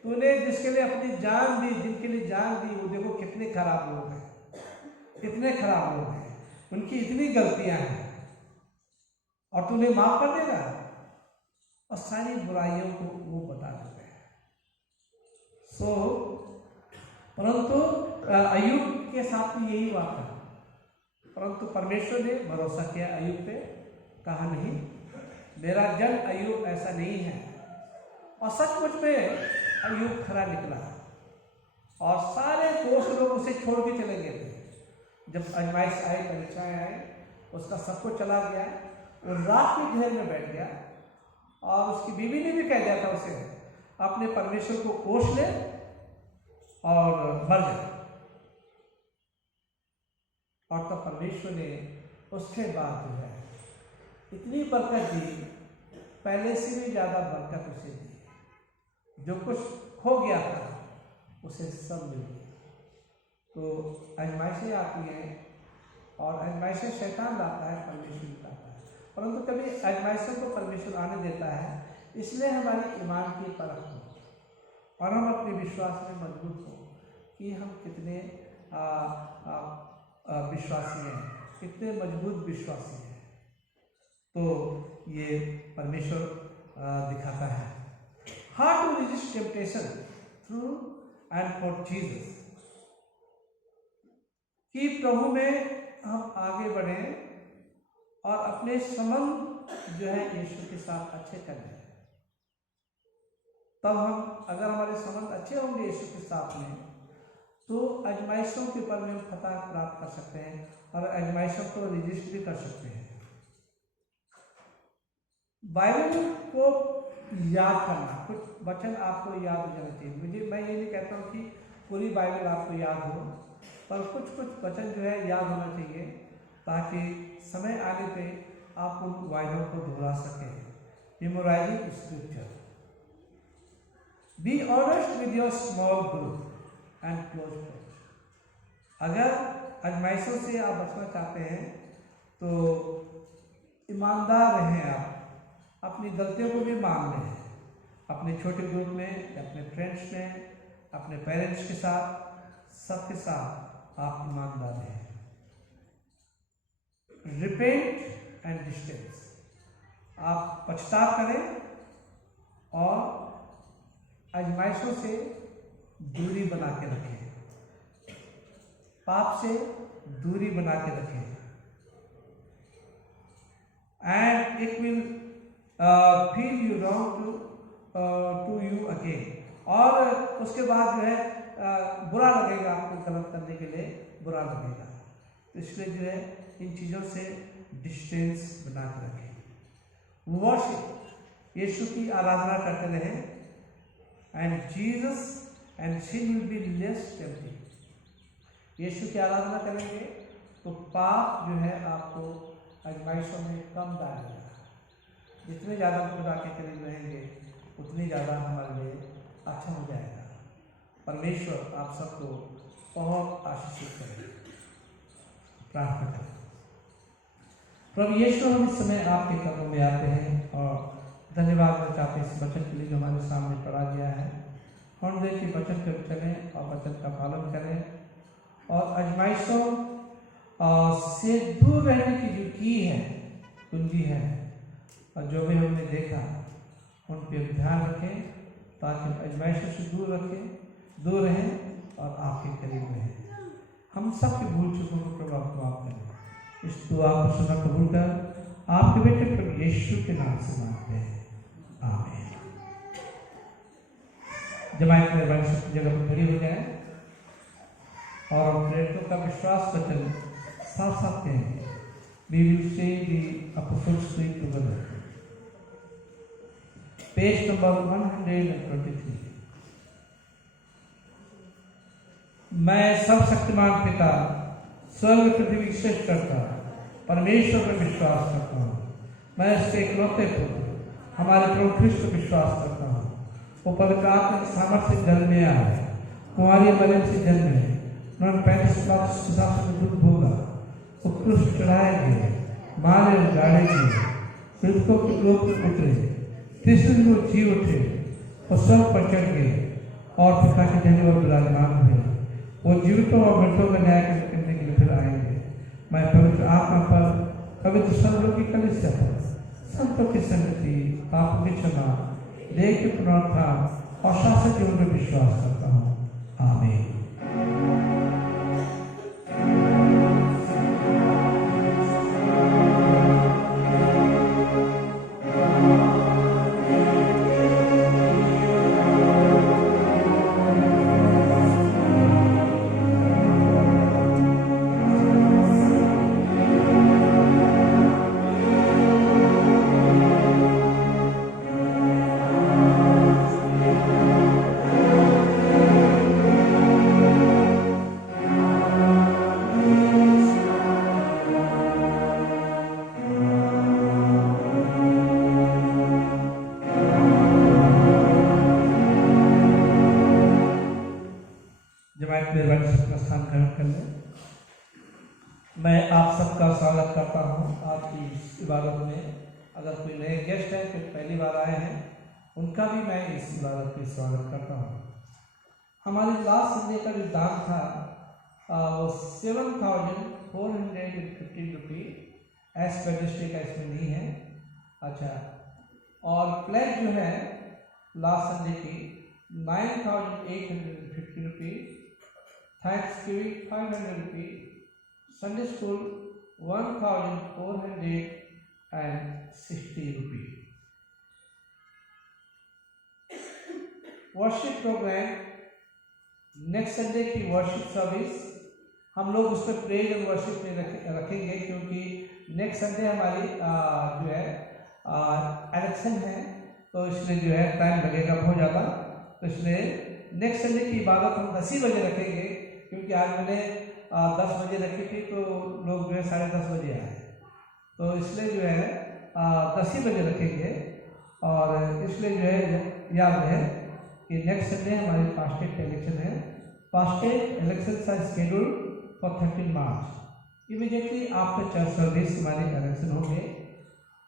तूने जिसके लिए अपनी जान दी, जिनके लिए जान दी, वो देखो कितने खराब लोग हैं, कितने खराब लोग हैं, उनकी इतनी गलतियां हैं, और तूने माफ कर देगा, और सारी बुराइयों को वो बता देते हैं। परंतु अय्यूब के साथ भी यही बात है, परंतु परमेश्वर ने भरोसा किया अय्यूब पे, कहा नहीं, मेरा जन अय्यूब ऐसा नहीं है, और सचमुच में अय्यूब खरा निकला, और सारे दोस्त लोग उसे छोड़ के चले गए थे। जब आजमाइश आई, परीक्षाएं आई, उसका सब कुछ चला गया, वो रात के घेर में बैठ गया, और उसकी बीवी ने भी कह दिया था उसे, अपने परमेश्वर को कोस ले और मर जा। और तब परमेश्वर ने उसके बाद जो है इतनी बरकत दी, पहले से भी ज्यादा बरकत उसे दी, जो कुछ खो गया था उसे सब मिल गया। तो आजमाइशें आती हैं, और आजमाइशें शैतान लाता है, परमेश्वर लाता है, परंतु कभी आजमाइशों को परमेश्वर आने देता है, इसलिए हमारी ईमान की परख हो, और हम अपने विश्वास में मजबूत हो कि हम कितने विश्वासी हैं, कितने मजबूत विश्वासी हैं। तो ये परमेश्वर दिखाता है। How to resist temptation through and for Jesus, कि प्रभु में हम आगे बढ़ें और अपने संबंध जो है यीशु के साथ अच्छे कर लें। तब हम, अगर हमारे संबंध अच्छे होंगे यीशु के साथ में, तो आजमाइशों के ऊपर में हम फतह प्राप्त कर सकते हैं, और आजमाइशों को रेजिस्ट भी कर सकते हैं। बाइबल को याद करना, कुछ वचन आपको याद हो जाना चाहिए। मैं ये नहीं कहता हूँ कि पूरी बाइबल आपको याद हो, पर कुछ कुछ वचन जो है याद होना चाहिए, ताकि समय आने पे आप उन वायदों को दोहरा सकें। Memorising scripture, be honest with your small group and close friends. अगर आजमाइशों से आप बचना चाहते हैं तो ईमानदार रहें, आप अपनी गलतियों को भी मान लें, अपने छोटे ग्रुप में, अपने फ्रेंड्स में, अपने पेरेंट्स के साथ, सबके साथ आप ईमानदार रहें। रिपेंट एंड डिस्टेंस, आप पछतावा करें और आजमाइशों से दूरी बना के रखें, पाप से दूरी बना के रखें, and it will feel you wrong to you again, और उसके बाद जो है बुरा लगेगा, आपको गलत करने के लिए बुरा लगेगा। तो इसलिए जो है इन चीज़ों से डिस्टेंस बना के रखें। वर्शिप, यीशु की आराधना करते रहें, and Jesus and sin will be less tempting। यीशु की आराधना करेंगे तो पाप जो है आपको आजमाइशों में कम डालेगा। जितने ज़्यादा खुदा के करीब रहेंगे उतनी ज़्यादा हमारे लिए अच्छा हो जाएगा। परमेश्वर आप सबको बहुत आशीषित करें। प्रार्थना करें। प्रभु यीशु, हम इस समय आपके कदमों में आते हैं और धन्यवाद देना चाहते हैं इस वचन के लिए जो हमारे सामने पढ़ा गया है। हम देखिए वचन पर चलें और वचन का पालन करें और आजमाइशों से दूर रहने की जो की है, कुंजी है, और जो भी हमने देखा उन पर ध्यान रखें ताकि आजमाइशों से दूर रहें और आपके करीब रहें। हम सबके भूल चुकों को प्रभु आप माफ करें। इस दुआ को सुना कबूल कर आपके बेटे प्रभु यीशु के नाम से मांगते हैं, आमीन। जमात में बड़ी सब जगह पर खड़ी हो जाए और प्रेरितों का विश्वास वचन साफ साफ कहें। We will say the Apostles' Creed together. Page number 123. मैं सर्वशक्तिमान पिता, स्वर्ग पृथ्वी सृष्टि करता परमेश्वर पर विश्वास करता हूँ। मैं इसके इकलौते पुत्र हमारे प्रभु ख्रिस्त पर विश्वास करता हूँ। वो पवित्र आत्मा की सामर्थ्य से जन्मे आए, कुंवारी मरियम से जन्मे, उन्होंने 35 वर्ष से दुख भोगा, उत्कृष्ट चढ़ाए गए, मारे और गाड़े गए, मृतकों के लोक में उतरे, तीसरे दिन वो जी उठे और स्वर्ग पर चढ़ गए और पिता के जन्म और विराजमान हुए। वो जीवितों और मृतों का न्याय करने के लिए फिर आएंगे। मैं पवित्र आत्मा पर, पवित्र संतों की कलीसिया पर, संतों की संगति, पापों की क्षमा, देह के पुनरुत्थान और शाश्वत जीवन में विश्वास करता हूँ, आमीन। मैं आप सबका स्वागत करता हूं आज की इस इबादत में। अगर कोई नए गेस्ट हैं जो पहली बार आए हैं, उनका भी मैं इस इबादत में स्वागत करता हूं। हमारी लास्ट संडे का जो दान था वो 7,415 रुपये एज पर डिस्ट्रिक्ट का इसमें नहीं है। अच्छा, और प्लेज जो है लास्ट संडे की 9,850 रुपये, थैंक्स गिविंग 500 रुपये, संडे स्कूल 1,460 रुपये। वर्शिप प्रोग्राम नेक्स्ट संडे की वर्शिप सर्विस हम लोग उसमें प्रेज और वर्शिप में रखेंगे, क्योंकि नेक्स्ट संडे हमारी जो है इलेक्शन है, तो इसलिए जो है टाइम लगेगा बहुत ज़्यादा। तो इसलिए नेक्स्ट संडे की इबादत हम 10 ही बजे रखेंगे, क्योंकि आज मैंने 10 बजे रखी थी तो लोग जो है 10:30 बजे आए, तो इसलिए जो है 10 ही बजे रखेंगे। और इसलिए जो है याद है कि नेक्स्ट संडे हमारी फास्टेड इलेक्शन है। Fasted election are scheduled for 13 March. Immediately after church service हमारे इलेक्शन होंगे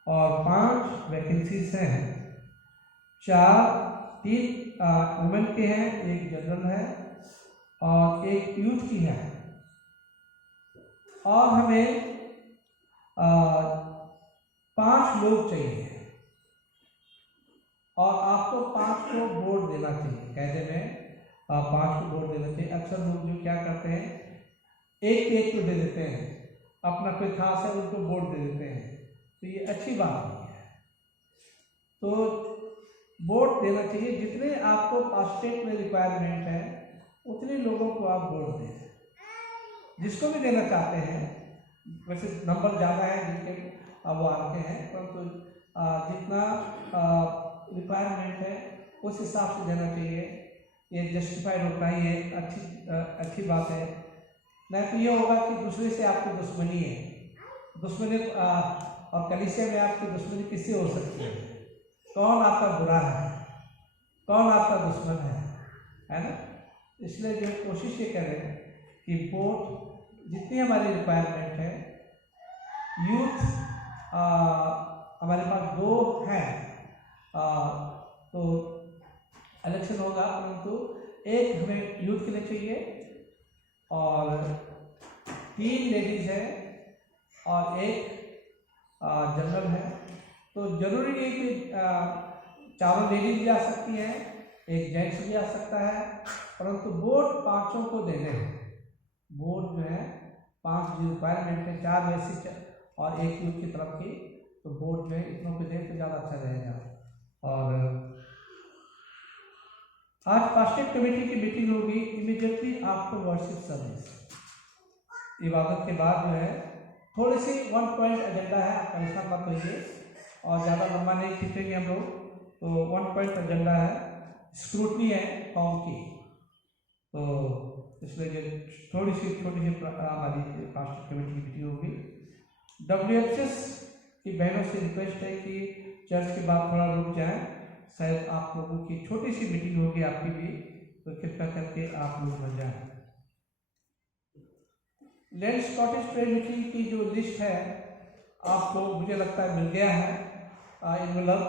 और 5 वैकेंसीज हैं। 3 वुमेन के हैं, 1 जनरल है और 1 यूथ की है। और हमें 5 लोग चाहिए और आपको 5 को वोट देना चाहिए। कहते में 5 को वोट देना चाहिए। अक्सर लोग जो क्या करते हैं, एक को दे देते हैं, अपना कोई खास है उनको वोट दे देते हैं, तो ये अच्छी बात नहीं है। तो वोट देना चाहिए, जितने आपको स्टेट में रिक्वायरमेंट है उतने लोगों को आप वोट दें। जिसको भी देना चाहते हैं, वैसे नंबर ज़्यादा है जिनके वो आते हैं, परंतु जितना रिक्वायरमेंट है उस हिसाब से देना चाहिए। ये जस्टिफाइड होता है, ये अच्छी बात है। नहीं तो ये होगा कि दूसरे से आपकी दुश्मनी है, दुश्मनी और कलीसिया में आपकी दुश्मनी किससे हो सकती है? कौन आपका बुरा है, कौन आपका दुश्मन है ना? इसलिए जो कोशिश ये करें कि बोर्ड जितनी हमारी रिक्वायरमेंट है, यूथ हमारे पास 2 हैं, तो इलेक्शन होगा, परंतु एक हमें यूथ के लिए चाहिए और 3 लेडीज है और एक जनरल है। तो जरूरी नहीं कि चारों लेडीज भी आ सकती हैं, एक जेंट्स भी आ सकता है, परंतु वोट 5 को देने हैं। वोट जो है 5 रिक्वायरमेंट है, 4 वैसे और एक यूथ की तरफ की, तो वोट जो है इतनों को दें तो ज़्यादा अच्छा रहेगा। और आज पास्टर कमेटी की मीटिंग होगी इमीडिएटली आफ्टर वर्शिप सर्विस। इबादत के बाद जो है थोड़ी सी 1 पॉइंट एजेंडा है, परेशान मत होइए और ज़्यादा लंबा नहीं खींचेंगे हम लोग। तो 1 पॉइंट एजेंडा है, स्क्रूटनी है कौम की, तो इसलिए थोड़ी सी हमारी पास्टर कमेटी की मीटिंग होगी। WHS की बहनों से रिक्वेस्ट है कि चर्च के बाद थोड़ा रुक जाएं, शायद आप लोगों की छोटी सी मीटिंग होगी आपकी भी, तो कृपया करके आप लोग बन जाएं। लैंड स्कॉटिश प्रेयर मीटिंग की जो लिस्ट है आपको मुझे लगता है मिल गया है इनवलप।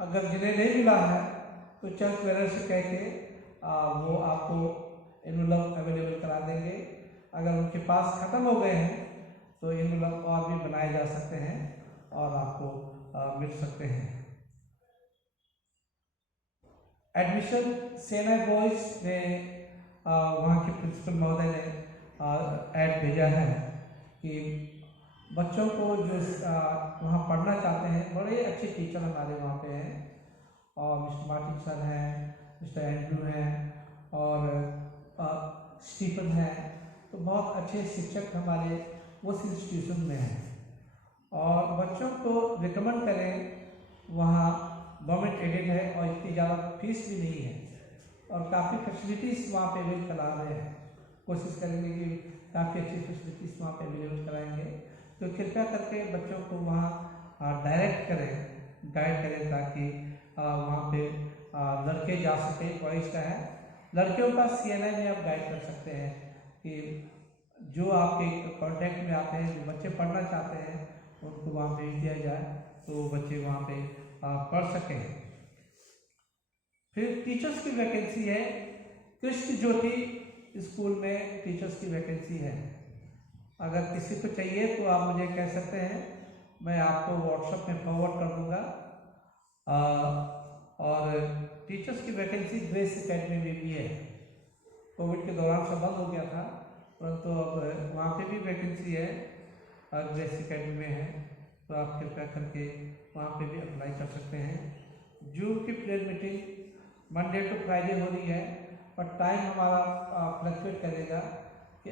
अगर जिन्हें नहीं मिला है तो चर्च वेलर से कह के वो आपको इनवलप अवेलेबल करा देंगे। अगर उनके पास ख़त्म हो गए हैं तो इनवलप और भी बनाए जा सकते हैं और आपको मिल सकते हैं। एडमिशन सेना बॉयज ने वहाँ के प्रिंसिपल महोदय ने ऐड भेजा है कि बच्चों को जो वहाँ पढ़ना चाहते हैं, बड़े अच्छे टीचर हमारे वहाँ पे हैं, और मिस्टर मार्टिन सर हैं, मिस्टर एंड्रू हैं और स्टीफन हैं, तो बहुत अच्छे शिक्षक हमारे उस इंस्टीट्यूशन में हैं। और बच्चों को रिकमेंड करें, वहाँ गवर्नमेंट एडेड है और इतनी ज़्यादा फीस भी नहीं है और काफ़ी फैसिलिटीज़ वहाँ पे अवेलेबल करा रहे हैं। कोशिश करेंगे कि काफ़ी अच्छी फैसिलिटीज़ वहाँ पे अवेलेबल कराएंगे। तो कृपया करके बच्चों को वहाँ डायरेक्ट करें, गाइड करें, ताकि वहाँ पे लड़के जा सके। बॉयज़ का है, लड़कियों का CNI में आप गाइड कर सकते हैं कि जो आपके कांटेक्ट में आते हैं, जो बच्चे पढ़ना चाहते हैं, उनको वहाँ भेज दिया जाए तो बच्चे वहाँ पे पढ़ सकें। फिर टीचर्स की वैकेंसी है, कृष्ण ज्योति स्कूल में टीचर्स की वैकेंसी है। अगर किसी को चाहिए तो आप मुझे कह सकते हैं, मैं आपको व्हाट्सएप में फॉरवर्ड कर दूंगा। और टीचर्स की वैकेंसी ग्रेस एकेडमी में भी है। कोविड के दौरान सब बंद हो गया था, परंतु अब वहाँ पे भी वैकेंसी है, ग्रेस एकेडमी में है, तो आप कृपया करके वहाँ पे भी अप्लाई कर सकते हैं। जून की prayer meeting Monday to Friday हो रही है, पर टाइम हमारा फ्लक्चुएट करेगा कि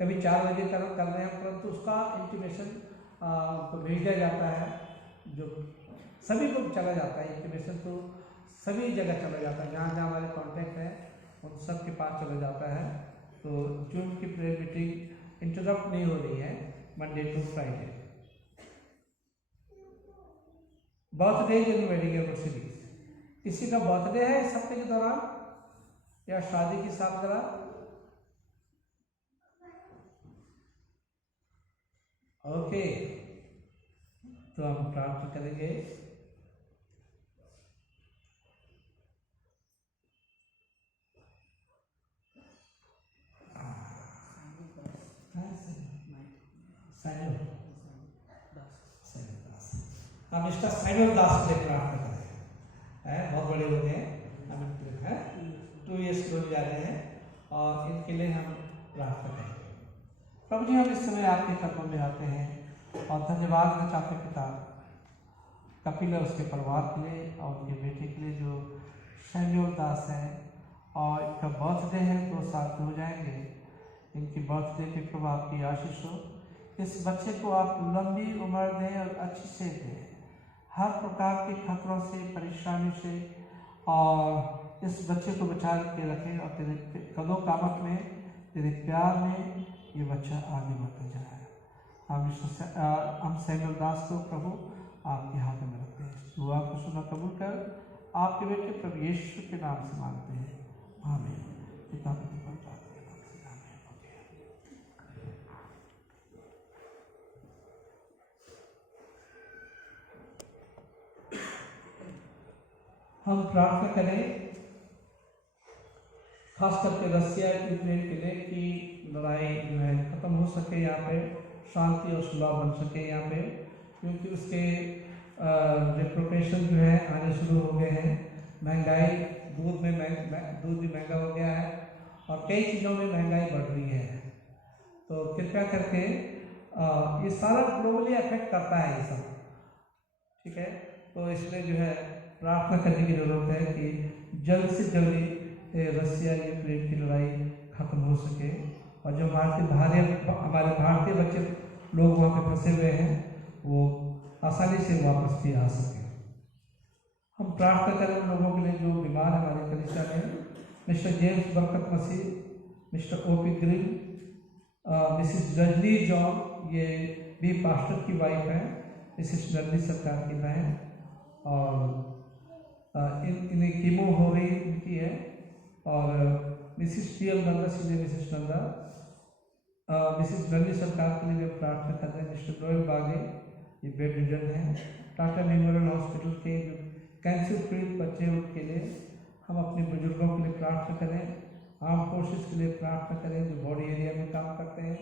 कभी 4 बजे कर रहे हैं, परंतु उसका इंटीमेशन तो भेज दिया जाता है, जो सभी को चला जाता है। इंटीमेशन तो सभी जगह चला जाता है, जहाँ जहाँ हमारे कॉन्टैक्ट हैं उन सब के पास चला जाता है। तो जून की प्रेयर मीटिंग इंटरप्ट नहीं हो रही है, Monday to Friday. Birthday and wedding anniversary, किसी का बर्थडे है इस हफ्ते के दौरान या शादी की सालगिरह? ओके, तो हम प्रार्थना करेंगे। हम इसका साइनल दास के लिए प्रार्थना करें, बहुत बड़े लोग हैं, हम 2 ईयर्स के जा रहे हैं और इनके लिए हम प्रार्थना करें। प्रभु जी, हम इस समय आपके कदमों में आते हैं और धन्यवाद देना चाहते पिता कपिल और उसके परिवार के लिए और उनके बेटे के लिए जो सैमुअल दास है, और इनका बर्थडे है, 2 साल के हो जाएंगे। इनकी बर्थडे पे प्रभु आपकी आशीष हो, इस बच्चे को आप लंबी उम्र दें और अच्छी से दें, हर प्रकार के खतरों से, परेशानी से, और इस बच्चे को बचा के रखें और तेरे कदों कामत में, तेरे प्यार में ये बच्चा आगे बढ़ता जाए। हम सैमुअल दास को प्रभु आपके हाथ में रखते हैं। दुआ को सुना कबूल कर आपके बेटे प्रभु यीशु के नाम से मांगते हैं, आमीन। पिता के नाम से। हम प्रार्थना करें खास करके रसिया यूक्रेन के लिए कि लड़ाई जो है ख़त्म हो सके, यहाँ पे शांति और सुलह बन सके यहाँ पे, क्योंकि उसके रिप्रोकेशन जो है आने शुरू हो गए हैं। महंगाई, दूध भी महंगा हो गया है और कई चीज़ों में महंगाई बढ़ रही है। तो कृपया करके ये सारा ग्लोबली अफेक्ट करता है ये सब, ठीक है। तो इसलिए जो है प्रार्थना करने की ज़रूरत है कि जल्द से जल्दी रसिया यूक्रेन की लड़ाई ख़त्म हो सके और जो हमारे भारतीय बच्चे लोग वहाँ पे फंसे हुए हैं वो आसानी से वापस भी आ सके। हम प्रार्थना करें उन लोगों के लिए जो बीमार है हमारे कलीसिया में। Mister James Barkat Masih, mister OP Grill, Mrs Rajni John, ये भी पास्टर की वाइफ है, मिसिस नंदी सरकार की बहन, और इन्हें कीमो हो रही उनकी है, और मिसिस टी एल नंदा सीधे मिसिस नंदा, मिसिस नंदी सरकार के लिए प्रार्थना कर रहे हैं। मिस्टर नोएल बागे, ये बेड रिडन है। टाटा मेमोरियल हॉस्पिटल के जो कैंसर पीड़ित बच्चे हैं उनके लिए हम अपने बुजुर्गों के लिए प्रार्थना करें। आर्म फोर्सेस के लिए प्रार्थना करें जो बॉर्डर एरिया में काम करते हैं,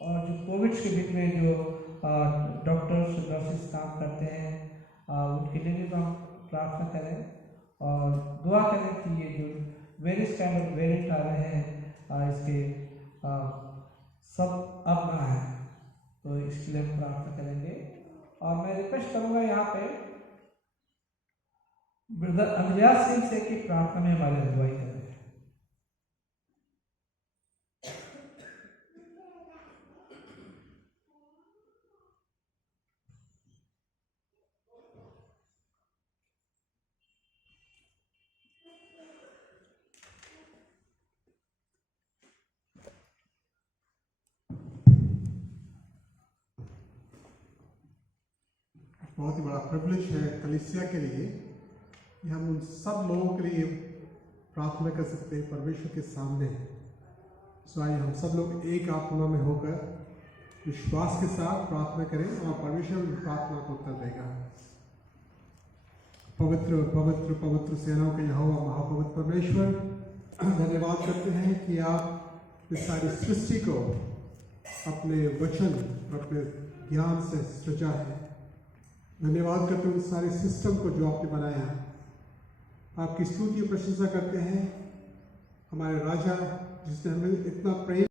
और जो कोविड के बीच में जो डॉक्टर्स नर्सेस काम करते हैं उनके लिए भी हम प्रार्थना करें और दुआ करें कि ये जो वेरियस काइंड ऑफ वेरिएंट आ रहे हैं इसके सब अब ना है, तो इसके लिए हम प्रार्थना करेंगे। और मैं रिक्वेस्ट करूँगा यहाँ पे ब्रदर अंद्रयास सिंह से कि प्रार्थना में हमारी अगुवाई करें। बहुत ही बड़ा प्रिविलेज है कलीसिया के लिए कि हम उन सब लोगों के लिए प्रार्थना कर सकते हैं परमेश्वर के सामने। सो आइए हम सब लोग एक आत्मा में होकर विश्वास के साथ प्रार्थना करें और परमेश्वर प्रार्थना को उत्तर देगा। पवित्र पवित्र पवित्र सेनाओं के यहोवा महापवित्र परमेश्वर, धन्यवाद करते हैं कि आप इस सारी सृष्टि को अपने वचन और अपने ज्ञान से सृजा है। धन्यवाद करते हैं उस सारे सिस्टम को जो आपने बनाया। आपकी स्तुति और प्रशंसा करते हैं हमारे राजा जिसने हमें इतना प्रेम